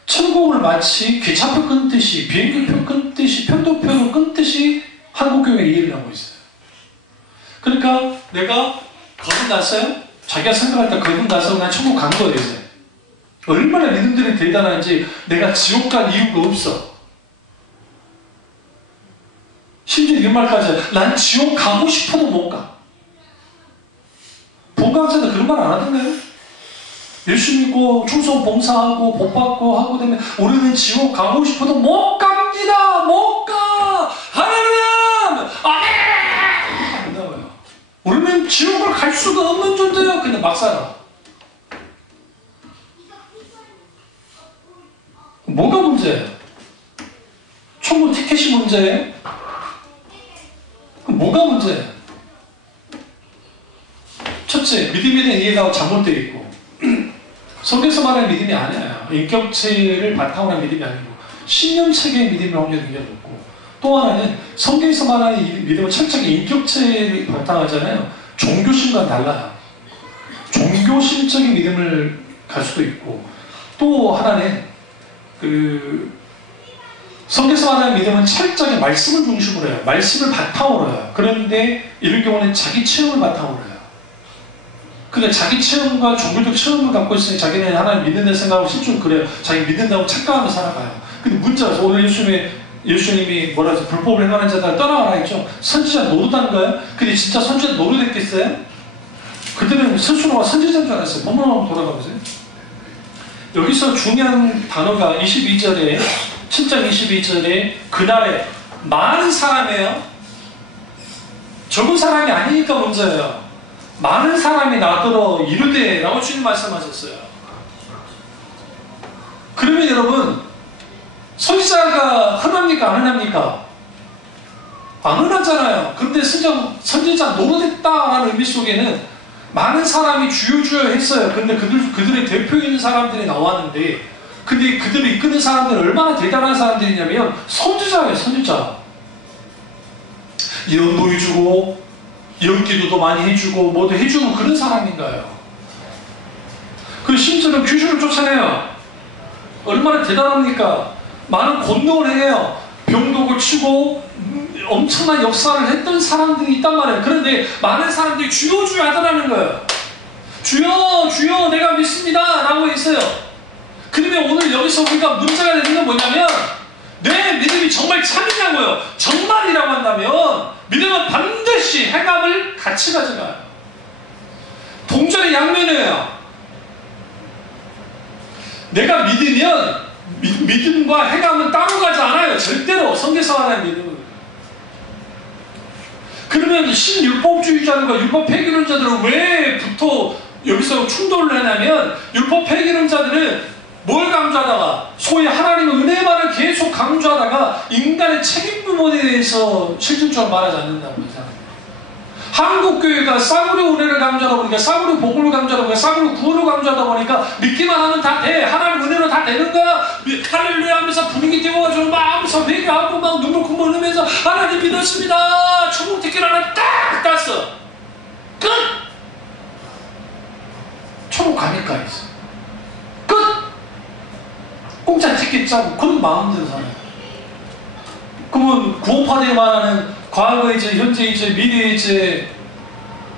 천국을 마치 기차표 끊듯이, 비행기표 끊듯이, 편도표로 끊듯이 한국교회가 이해를 하고 있어요. 그러니까 내가 거듭났어요? 자기가 생각할 때 거듭나서 그냥 천국 간 거예요. 이제 얼마나 믿음들이 대단한지 내가 지옥 간 이유가 없어. 심지어 이런 말까지, 난 지옥 가고 싶어도 못 가. 본강사도 그런 말 안 하던가요? 예수 믿고 충성 봉사하고 복 받고 하고 되면 우리는 지옥 가고 싶어도 못 갑니다. 못 가. 하나님 아멘. 나와요. 우리는 지옥을 갈 수가 없는 존재야. 근데 막 살아. 뭐가 문제예요? 천국 티켓이 문제예요? 그럼 뭐가 문제예요? 첫째, 믿음에 대한 이해가 잘못되어 있고, 성경에서 말하는 믿음이 아니에요. 인격체를 바탕으로 한 믿음이 아니고 신념체계의 믿음이 확률이 굉장히 높고, 또 하나는 성경에서 말하는 믿음은 철저하게 인격체를 바탕하잖아요. 종교심과는 달라요. 종교심적인 믿음을 갈 수도 있고, 또 하나는 성경에서 말하는 믿음은 철저하게 말씀을 중심으로 해요. 말씀을 바탕으로 해요. 그런데 이런 경우는 자기 체험을 바탕으로 해요. 근데 자기 체험과 종교적 체험을 갖고 있으니 자기는 하나님 믿는다는 생각하고 실제로 그래요. 자기 믿는다고 착각하며 살아가요. 근데 문제가 오늘 예수님이 뭐라 하죠? 불법을 행하는 자들 떠나가라 했죠. 선지자 노릇한가요? 근데 진짜 선지자 노릇했겠어요? 그들은 스스로가 선지자인 줄 알았어요. 본문 한번 돌아가보세요. 여기서 중요한 단어가 22절에 7장 22절에 그날에 많은 사람이에요. 적은 사람이 아니니까 문제예요. 많은 사람이 나더러 이르되 라고 주님 말씀하셨어요. 그러면 여러분, 선지자가 흔합니까? 안 흔합니까? 안 흔하잖아요. 그런데 선지자 노릇했다라는 의미 속에는 많은 사람이 주여 했어요. 근데 그들의 대표인 사람들이 나왔는데, 근데 그들을 이끄는 사람들은 얼마나 대단한 사람들이냐면 선지자예요. 선지자. 예언도 해주고 예언기도도 많이 해주고 뭐도 해주고 그런 사람인가요? 그 심지어는 귀신을 쫓아내요. 얼마나 대단합니까? 많은 권능을 해요. 병도 고치고 엄청난 역사를 했던 사람들이 있단 말이에요. 그런데 많은 사람들이 주여 주여 하더라는 거예요. 주여 주여 내가 믿습니다 라고 했어요. 그러면 오늘 여기서 우리가 문제가 되는 건 뭐냐면, 내 믿음이 정말 참이냐고요. 정말이라고 한다면 믿음은 반드시 행함을 같이 가져가요. 동전의 양면이에요. 내가 믿으면 믿음과 행함은 따로 가지 않아요. 절대로. 성경에서 말하는 믿음은. 그러면 신율법주의자들과 율법 폐기론자들은 왜 여기서 충돌을 하냐면, 율법 폐기론자들은 뭘 강조하다가, 소위 하나님의 은혜만을 계속 강조하다가 인간의 책임 부분에 대해서 실질적으로 말하지 않는다고 생각합니다. 한국교회가 싸구려 은혜를 강조하다 보니까, 싸구려 복음을 강조하다 보니까, 싸구려 구원을 강조하다 보니까 믿기만 하면 다 돼. 하나님 은혜로 다 되는 거야. 할렐루야 하면서 분위기 띄워가지고 막 하면서 회개하고 막 눈물 콧물 흘리면서 하나님 믿었습니다. 천국 티켓 하나 딱 땄어. 끝! 천국 가니까 있어. 끝! 공짜 티켓 짜고 그런 마음대로 살아요. 그러면 구원파들이 말하는 과거의 죄, 현재의 죄, 미래의 죄,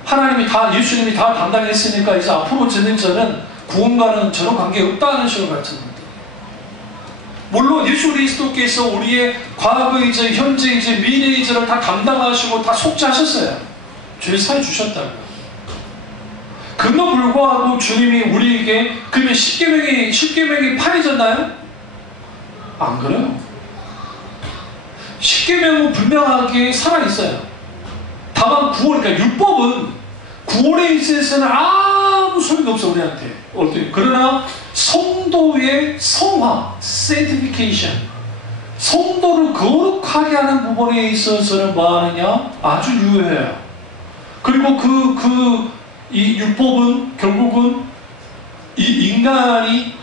하나님이 다, 예수님이 다 담당했으니까 이제 앞으로 짓는 죄는 구원과는 전혀 관계없다는 식으로 가르칩니다. 물론 예수 그리스도께서 우리의 과거의 죄, 현재의 죄, 미래의 죄를 다 담당하시고 다 속죄하셨어요. 죄를 사해 주셨다고요. 그럼에도 불구하고 주님이 우리에게, 그러면 십계명이 파해졌나요? 안 그래요. 십계명은 분명하게 살아있어요. 다만 구원, 그러니까 율법은 구원에 있어서는 아무 소리가 없어 우리한테. 그러나 성도의 성화, sanctification, 성도를 거룩하게 하는 부분에 있어서는 뭐 하느냐? 아주 유효해요. 그리고 이 율법은 결국은 이 인간이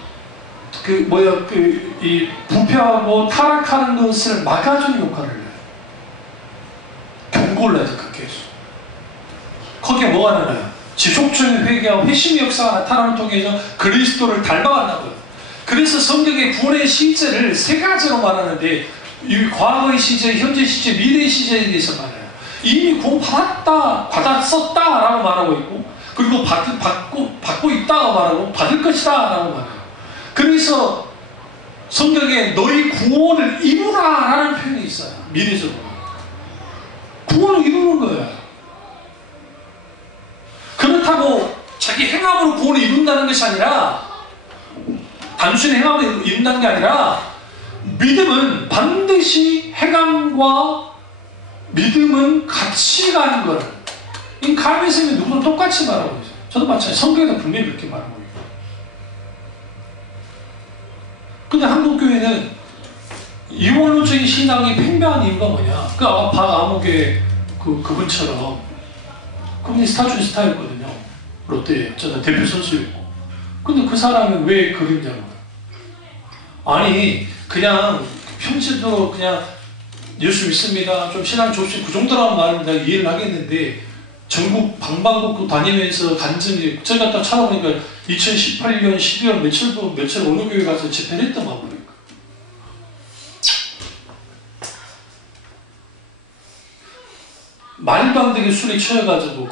이 부패하고 타락하는 것을 막아주는 역할을 해요. 경고를 해서 그렇게 해서. 거기에 뭐가 나나요? 지속적인 회개와 회심의 역사가 나타나는 통해서 그리스도를 닮아간다고요. 그래서 성경의 구원의 시제를 세 가지로 말하는데, 이 과거의 시제, 현재 시제, 미래의 시제에 대해서 말해요. 이미 구원 받았었다라고 말하고 있고, 그리고 받고 있다고 말하고, 받을 것이다라고 말해요. 그래서 성경에 너희 구원을 이루라라는 표현이 있어요. 미래적으로. 구원을 이루는 거예요. 그렇다고 자기 행함으로 구원을 이룬다는 것이 아니라, 단순히 행함으로 이룬다는 게 아니라, 믿음은 반드시 행함과 믿음은 같이 가는 거예요. 이 갈비 선생님이 누구도 똑같이 말하고 있어요. 저도 마찬가지예요. 성경에도 분명히 그렇게 말하고 있어요. 근데 한국교회는 이원론적인 신앙이 팽배한 이유가 뭐냐? 박아무개 그분처럼, 그분이 스타였거든요. 롯데 저는 대표 선수였고. 근데 그 사람은 왜 그랬냐고. 아니, 그냥 평소도 그냥 예수 믿습니다, 좀 신앙 좋으시, 그 정도라는 말을 내가 이해를 하겠는데, 전국 방방곡곡 다니면서 간증이, 제가 딱 찾아보니까 2018년 12월 며칠 어느 교회 가서 집회를 했던 거 보니까. 말도 안 되게 술에 취해가지고,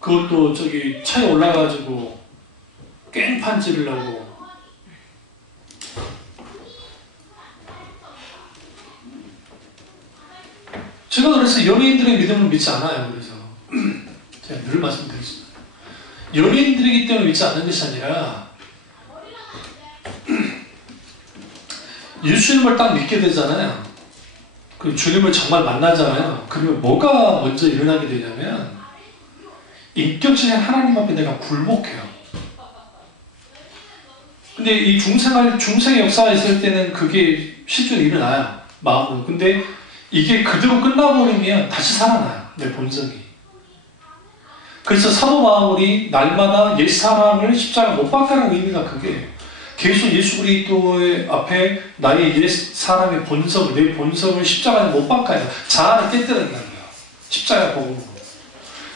그것도 저기 차에 올라가지고 깽판 지르려고. 제가 그래서 연예인들의 믿음을 믿지 않아요. 그래서 제가 늘 말씀드리겠습니다. 연예인들이기 때문에 믿지 않는 것이 아니라, 예수님을 딱 믿게 되잖아요. 그 주님을 정말 만나잖아요. 그러면 뭐가 먼저 일어나게 되냐면, 인격적인 하나님 앞에 내가 굴복해요. 근데 이 중생의 역사가 있을 때는 그게 실제로 일어나요. 마음으로. 근데 이게 그대로 끝나버리면 다시 살아나요. 내 본성이. 그래서 사도 바울이 날마다 옛사람을 십자가 못 박아라는 의미가 그게, 계속 예수 그리스도의 앞에 나의 옛사람의 본성을, 내 본성을 십자가에 못 박아요. 자아를 깨뜨리는 거예요. 십자가 복음으로.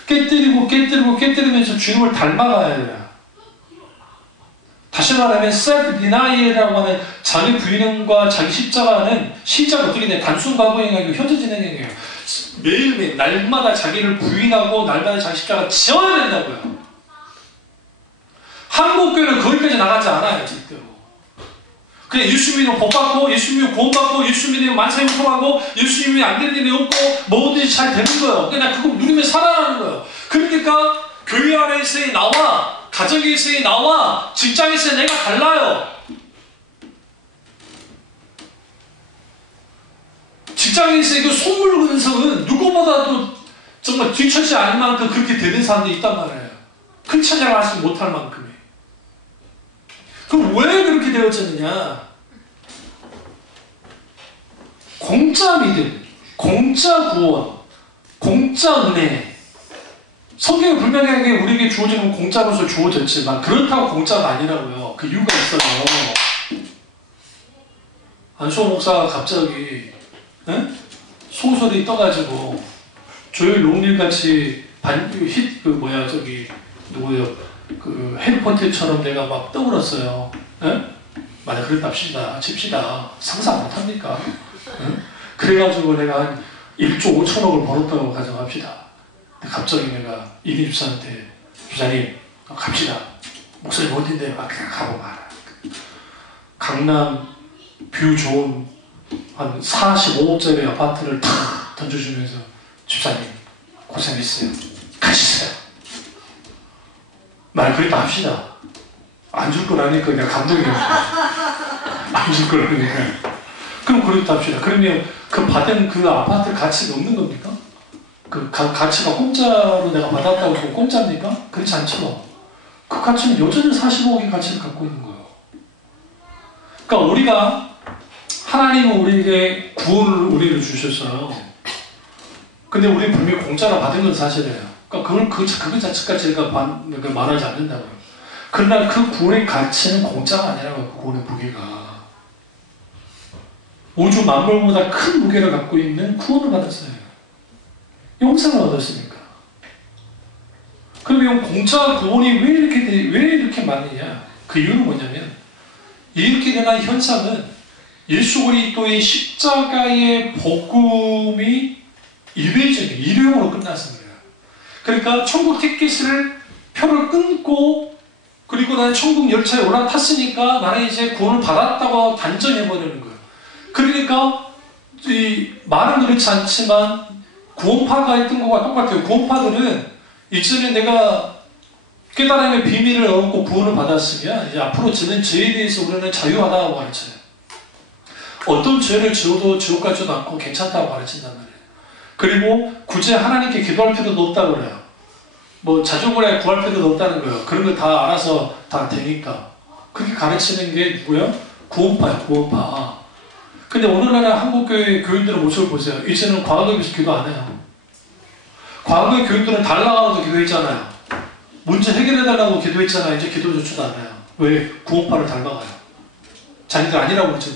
깨뜨리면서 주님을 닮아가야 돼요. 다시 말하면 self denial이라고 하는 자기 부인과 자기 십자가는 시작이 어떻게 되냐? 단순 과거행이 아니고 현재 진행행이에요. 매일매일 날마다 자기를 부인하고 날마다 자기 십자가 지어야 된다고요. 한국교회는 거기까지 나가지 않아요. 절대로. 그냥 예수 믿으면 복받고, 예수 믿으면 구원받고, 예수 믿으면 만사형통하고, 예수 믿으면 안 되는 일이 없고, 뭐든지 잘 되는 거예요. 그냥 그거 누리면 살아나는 거예요. 그러니까 교회 안에서의 나와, 가정에서의 나와, 직장에서의 내가 달라요. 직장에서의 그 속물 근성은 누구보다도 정말 뒤처지 않을 만큼 그렇게 되는 사람들이 있단 말이에요. 큰 찬양을 하지 못할 만큼에. 그럼 왜 그렇게 되어졌느냐? 공짜 믿음, 공짜 구원, 공짜 은혜, 성경에 분명하게 우리에게 주어진 건 공짜로서 주어졌지만 그렇다고 공짜가 아니라고요. 그 이유가 있어요. 안수호 목사가 갑자기 소설이 떠가지고 조엘 롱릴 같이 누구요? 그 해리포터처럼 내가 막 떠올랐어요. 만약 그랬답시다. 칩시다. 상상 못합니까? 그래가지고 내가 한 1조 5천억을 벌었다고 가정합시다. 근데 갑자기 내가 이기 집사한테 집사님 갑시다. 목사님 어딘데? 그냥 가고 말아. 강남 뷰 좋은 한 45억짜리 아파트를 탁 던져주면서 집사님 고생했어요. 가시세요. 말 그랬다 합시다. 안 줄 거라니까 그냥 감동이에요. 안 줄 거라니까. 그럼 그랬다 합시다. 그러면 그 받은 그 아파트 가치가 없는 겁니까? 그 가치가 공짜로 내가 받았다고 해서 공짜입니까? 그렇지 않죠. 그 가치는 여전히 45억의 가치를 갖고 있는 거예요. 그러니까 우리가 하나님은 우리에게 구원을 우리를 주셨어요. 근데 우리는 분명히 공짜로 받은 건 사실이에요. 그러니까 그거 자체까지 제가 말하지 않는다고요. 그러나 그 구원의 가치는 공짜가 아니라고요. 그 구원의 무게가. 우주 만물보다 큰 무게를 갖고 있는 구원을 받았어요. 영생을 얻었으니까. 그러면 공짜 구원이 왜 이렇게 많느냐? 그 이유는 뭐냐면 이렇게 일어난 현상은 예수 그리스도의 십자가의 복음이 일회적인 일회용으로 끝났습니다. 그러니까 천국 티켓을 표를 끊고 그리고 나는 천국 열차에 올라탔으니까 나는 이제 구원을 받았다고 단정해버리는 거예요. 그러니까 이 말은 그렇지 않지만 구원파가 했던 것과 똑같아요. 구원파들은 이전에 내가 깨달음의 비밀을 얻고 구원을 받았으면 이제 앞으로 지는 죄에 대해서 우리는 자유하다고 가르쳐요. 어떤 죄를 지어도 지옥 가지도 않고 괜찮다고 가르친단 말이에요. 그리고 굳이 하나님께 기도할 필요도 없다고 그래요. 뭐 자존심에 구할 필요도 없다는 거예요. 그런 거 다 알아서 다 되니까. 그렇게 가르치는 게 누구예요? 구원파예요. 구원파. 근데 오늘날 한국교회 교인들의 모습을 보세요. 이제는 과거에 비해서 기도 안 해요. 과거의 교인들은 달라가도 기도했잖아요. 문제 해결해달라고 기도했잖아요. 이제 기도조차도 안 해요. 왜? 구원파를 닮아가요. 자기들 아니라고 그랬죠.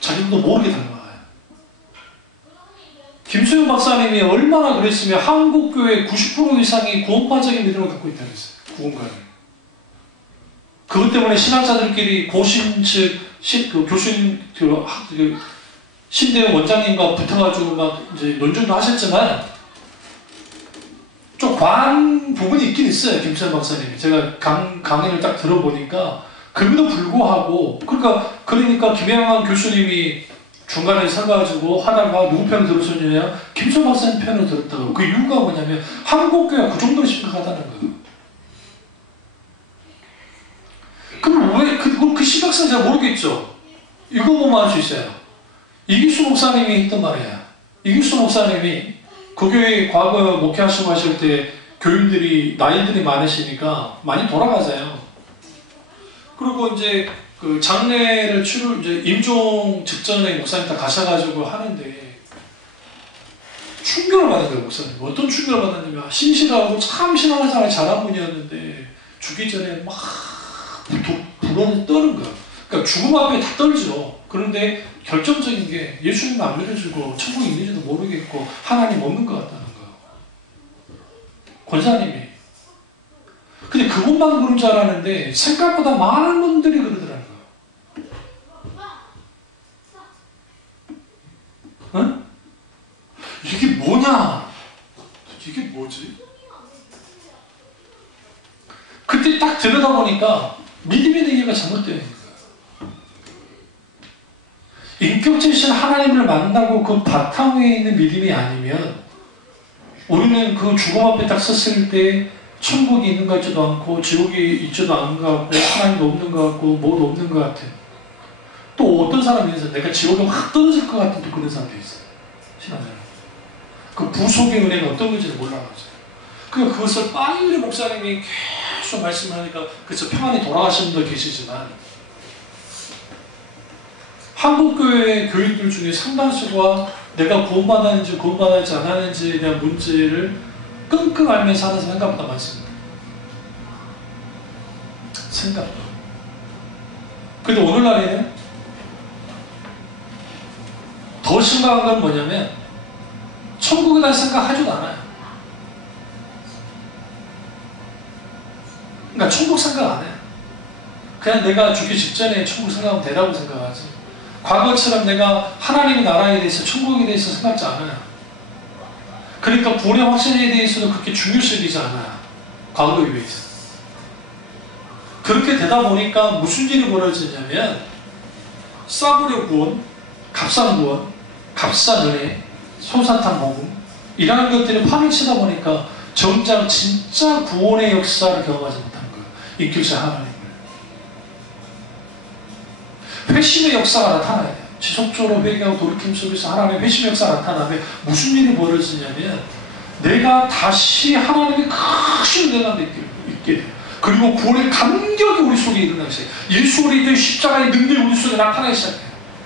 자기들도 모르게 닮아가요. 김수영 박사님이 얼마나 그랬으면 한국교회 90% 이상이 구원파적인 믿음을 갖고 있다고 했어요. 구원가를. 그것 때문에 신학자들끼리 고신 측, 교수님, 신대영 원장님과 붙어가지고 막 이제 논쟁도 하셨지만 좀 과한 부분이 있긴 있어요. 김수영 박사님이. 제가 강의를 딱 들어보니까 그럼에도 불구하고 그러니까 김영환 교수님이 중간에 서가지고 하다가 누구 편을 들으셨느냐? 김수영 박사님 편을 들었다고. 그 이유가 뭐냐면 한국교회가 그 정도로 심각하다는 거예요. 그럼 왜 그 심각성을 잘 모르겠죠? 이거 보면 알 수 있어요. 이기수 목사님이 했던 말이야. 이기수 목사님이 그 교회 과거 목회하시고 하실 때 교인들이 나이들이 많으시니까 많이 돌아가세요. 그리고 이제 그 장례를 이제 임종 직전에 목사님 다 가셔가지고 하는데 충격을 받은 거예요. 목사님. 어떤 충격을 받았냐면 신실하고 참 신앙생활 잘한 분이었는데 죽기 전에 막 불어는 떠는 거예요. 그러니까 죽음 앞에 다 떨죠. 그런데 결정적인 게 예수님 안 믿어주고 천국이 있는지도 모르겠고 하나님 없는 것 같다는 거예요. 권사님이. 근데 그것만 그런 줄 알았는데 생각보다 많은 분들이 그러더라는 거예요. 응? 이게 뭐냐? 이게 뭐지? 그때 딱 들여다보니까 믿음의 능력이 잘못되어 있는 거예요. 인격체신 하나님을 만나고 그 바탕 위에 있는 믿음이 아니면 우리는 그 죽음 앞에 딱 섰을 때 천국이 있는 것 같지도 않고 지옥이 있지도 않은 것 같고 하나님도 없는 것 같고 뭐도 없는 것 같아. 또 어떤 사람이 있어요. 내가 지옥에 확 떨어질 것 같은 또 그런 사람도 있어요. 신앙생활. 그 부속의 은혜가 어떤 건지를 몰라가지고. 그러니까 그것을 빨리 목사님이 계속 말씀을 하니까 그래서 평안히 돌아가시는 분도 계시지만 한국교회 교인들 중에 상당수가 내가 구원받았는지 구원받았지 않았는지에 대한 문제를 끙끙 앓면서 하는 사람 생각보다 많습니다. 생각보다. 근데 오늘날에는 더 심각한 건 뭐냐면 천국에 대한 생각 하지도 않아요. 그러니까 천국 생각 안 해요. 그냥 내가 죽기 직전에 천국 생각하면 되라고 생각하지. 과거처럼 내가 하나님의 나라에 대해서 천국에 대해서 생각하지 않아요. 그러니까 구원의 확신에 대해서도 그렇게 중요시되지 않아요. 과거에 비해서. 그렇게 되다 보니까 무슨 일이 벌어지냐면 싸구려 구원, 값싼 구원, 값싼 은혜, 솜사탕 복음 이라는 것들이 파헤치다 보니까 정작 진짜 구원의 역사를 경험하지 못하는 거예요. 인격자 하나님을. 회심의 역사가 나타나야 돼요. 지속적으로 회개하고 돌이킴 속에서 하나님의 회심의 역사가 나타나면 무슨 일이 벌어지냐면 내가 다시 하나님의 크신 은혜가 있게 돼요. 그리고 구원의 감격이 우리 속에 일어나기 시작해요. 예수 그리스도의 십자가의 능력이 우리 속에 나타나기 시작해요.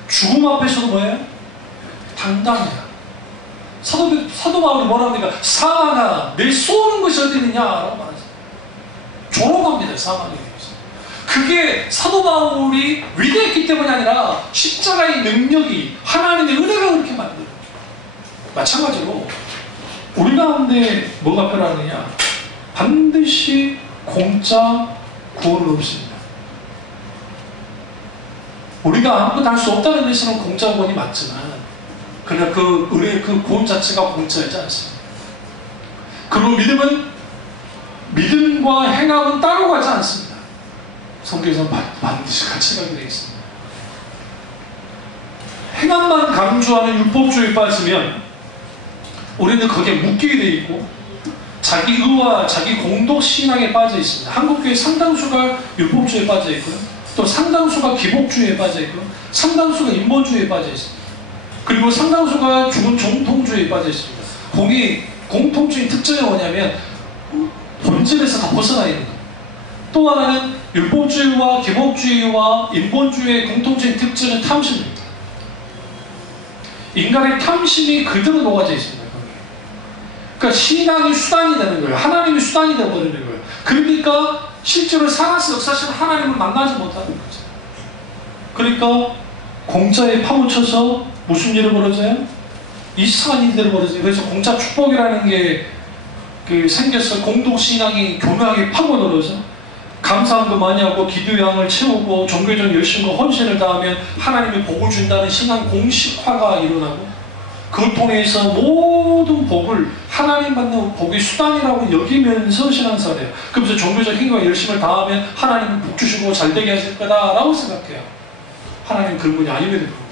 죽음 앞에서도 뭐예요? 당당해요. 사도 바울이 뭐라 합니까? 사망아, 내 쏘는 것이 어디 있느냐? 라고 말하죠. 조롱합니다. 사망에 대해서. 그게 사도 바울이 위대했기 때문이 아니라 십자가의 능력이 하나님의 은혜가 그렇게 만들어요. 마찬가지로 우리 가운데 뭐가 필요하느냐? 반드시 공짜 구원은 없습니다. 우리가 아무것도 할 수 없다는 것은 공짜 구원이 맞지만 그러나 그 은혜, 그 구원 자체가 공짜이지 않습니다. 그리고 믿음과 행함은 따로 가지 않습니다. 성경에서는 반드시 같이 가게 되어 있습니다. 행함만 강조하는 율법주의에 빠지면 우리는 거기에 묶이게 되어 있고 자기 의와 자기 공덕 신앙에 빠져 있습니다. 한국교회 상당수가 율법주의에 빠져 있고요. 또 상당수가 기복주의에 빠져 있고요. 상당수가 인본주의에 빠져 있습니다. 그리고 상당수가 죽은 정통주의에 빠져 있습니다. 공통주의 특징이 뭐냐면 본질에서 다 벗어나 있는 거예요. 또 하나는 율법주의와 기복주의와 인본주의의 공통적인 특징은 탐심입니다. 인간의 탐심이 그대로 녹아져 있습니다. 그러니까 신앙이 수단이 되는 거예요. 하나님이 수단이 되어버리는 거예요. 그러니까 실제로 살아서 역사실 하나님을 만나지 못하는 거죠. 그러니까 공짜에 파묻혀서 무슨 일이 벌어져요? 이상한 일들이 벌어져요. 그래서 공짜 축복이라는 게 생겨서 공동신앙이 교묘하게 파고들어서 감사한 거 많이 하고 기도의 양을 채우고 종교적 열심과 헌신을 다하면 하나님이 복을 준다는 신앙 공식화가 일어나고 그걸 통해서 모든 복을 하나님 받는 복의 수단이라고 여기면서 신앙생활해요. 그러면서 종교적 힘과 열심을 다하면 하나님은 복 주시고 잘되게 하실 거다라고 생각해요. 하나님 그런 분이 아니게 되는 겁니다.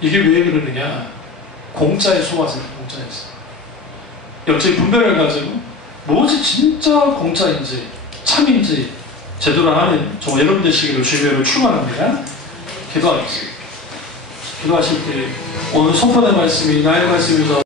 이게 왜 그러느냐? 공짜에 속아서 공짜에서 역시 분별을 가지고 무엇이 진짜 공짜인지 참인지 제대로 하는 정말 여러분 되시기를 주님으로 축원합니다. 기도하겠습니다. 기도하실 때 오늘 선포된 말씀이 나의 말씀이다.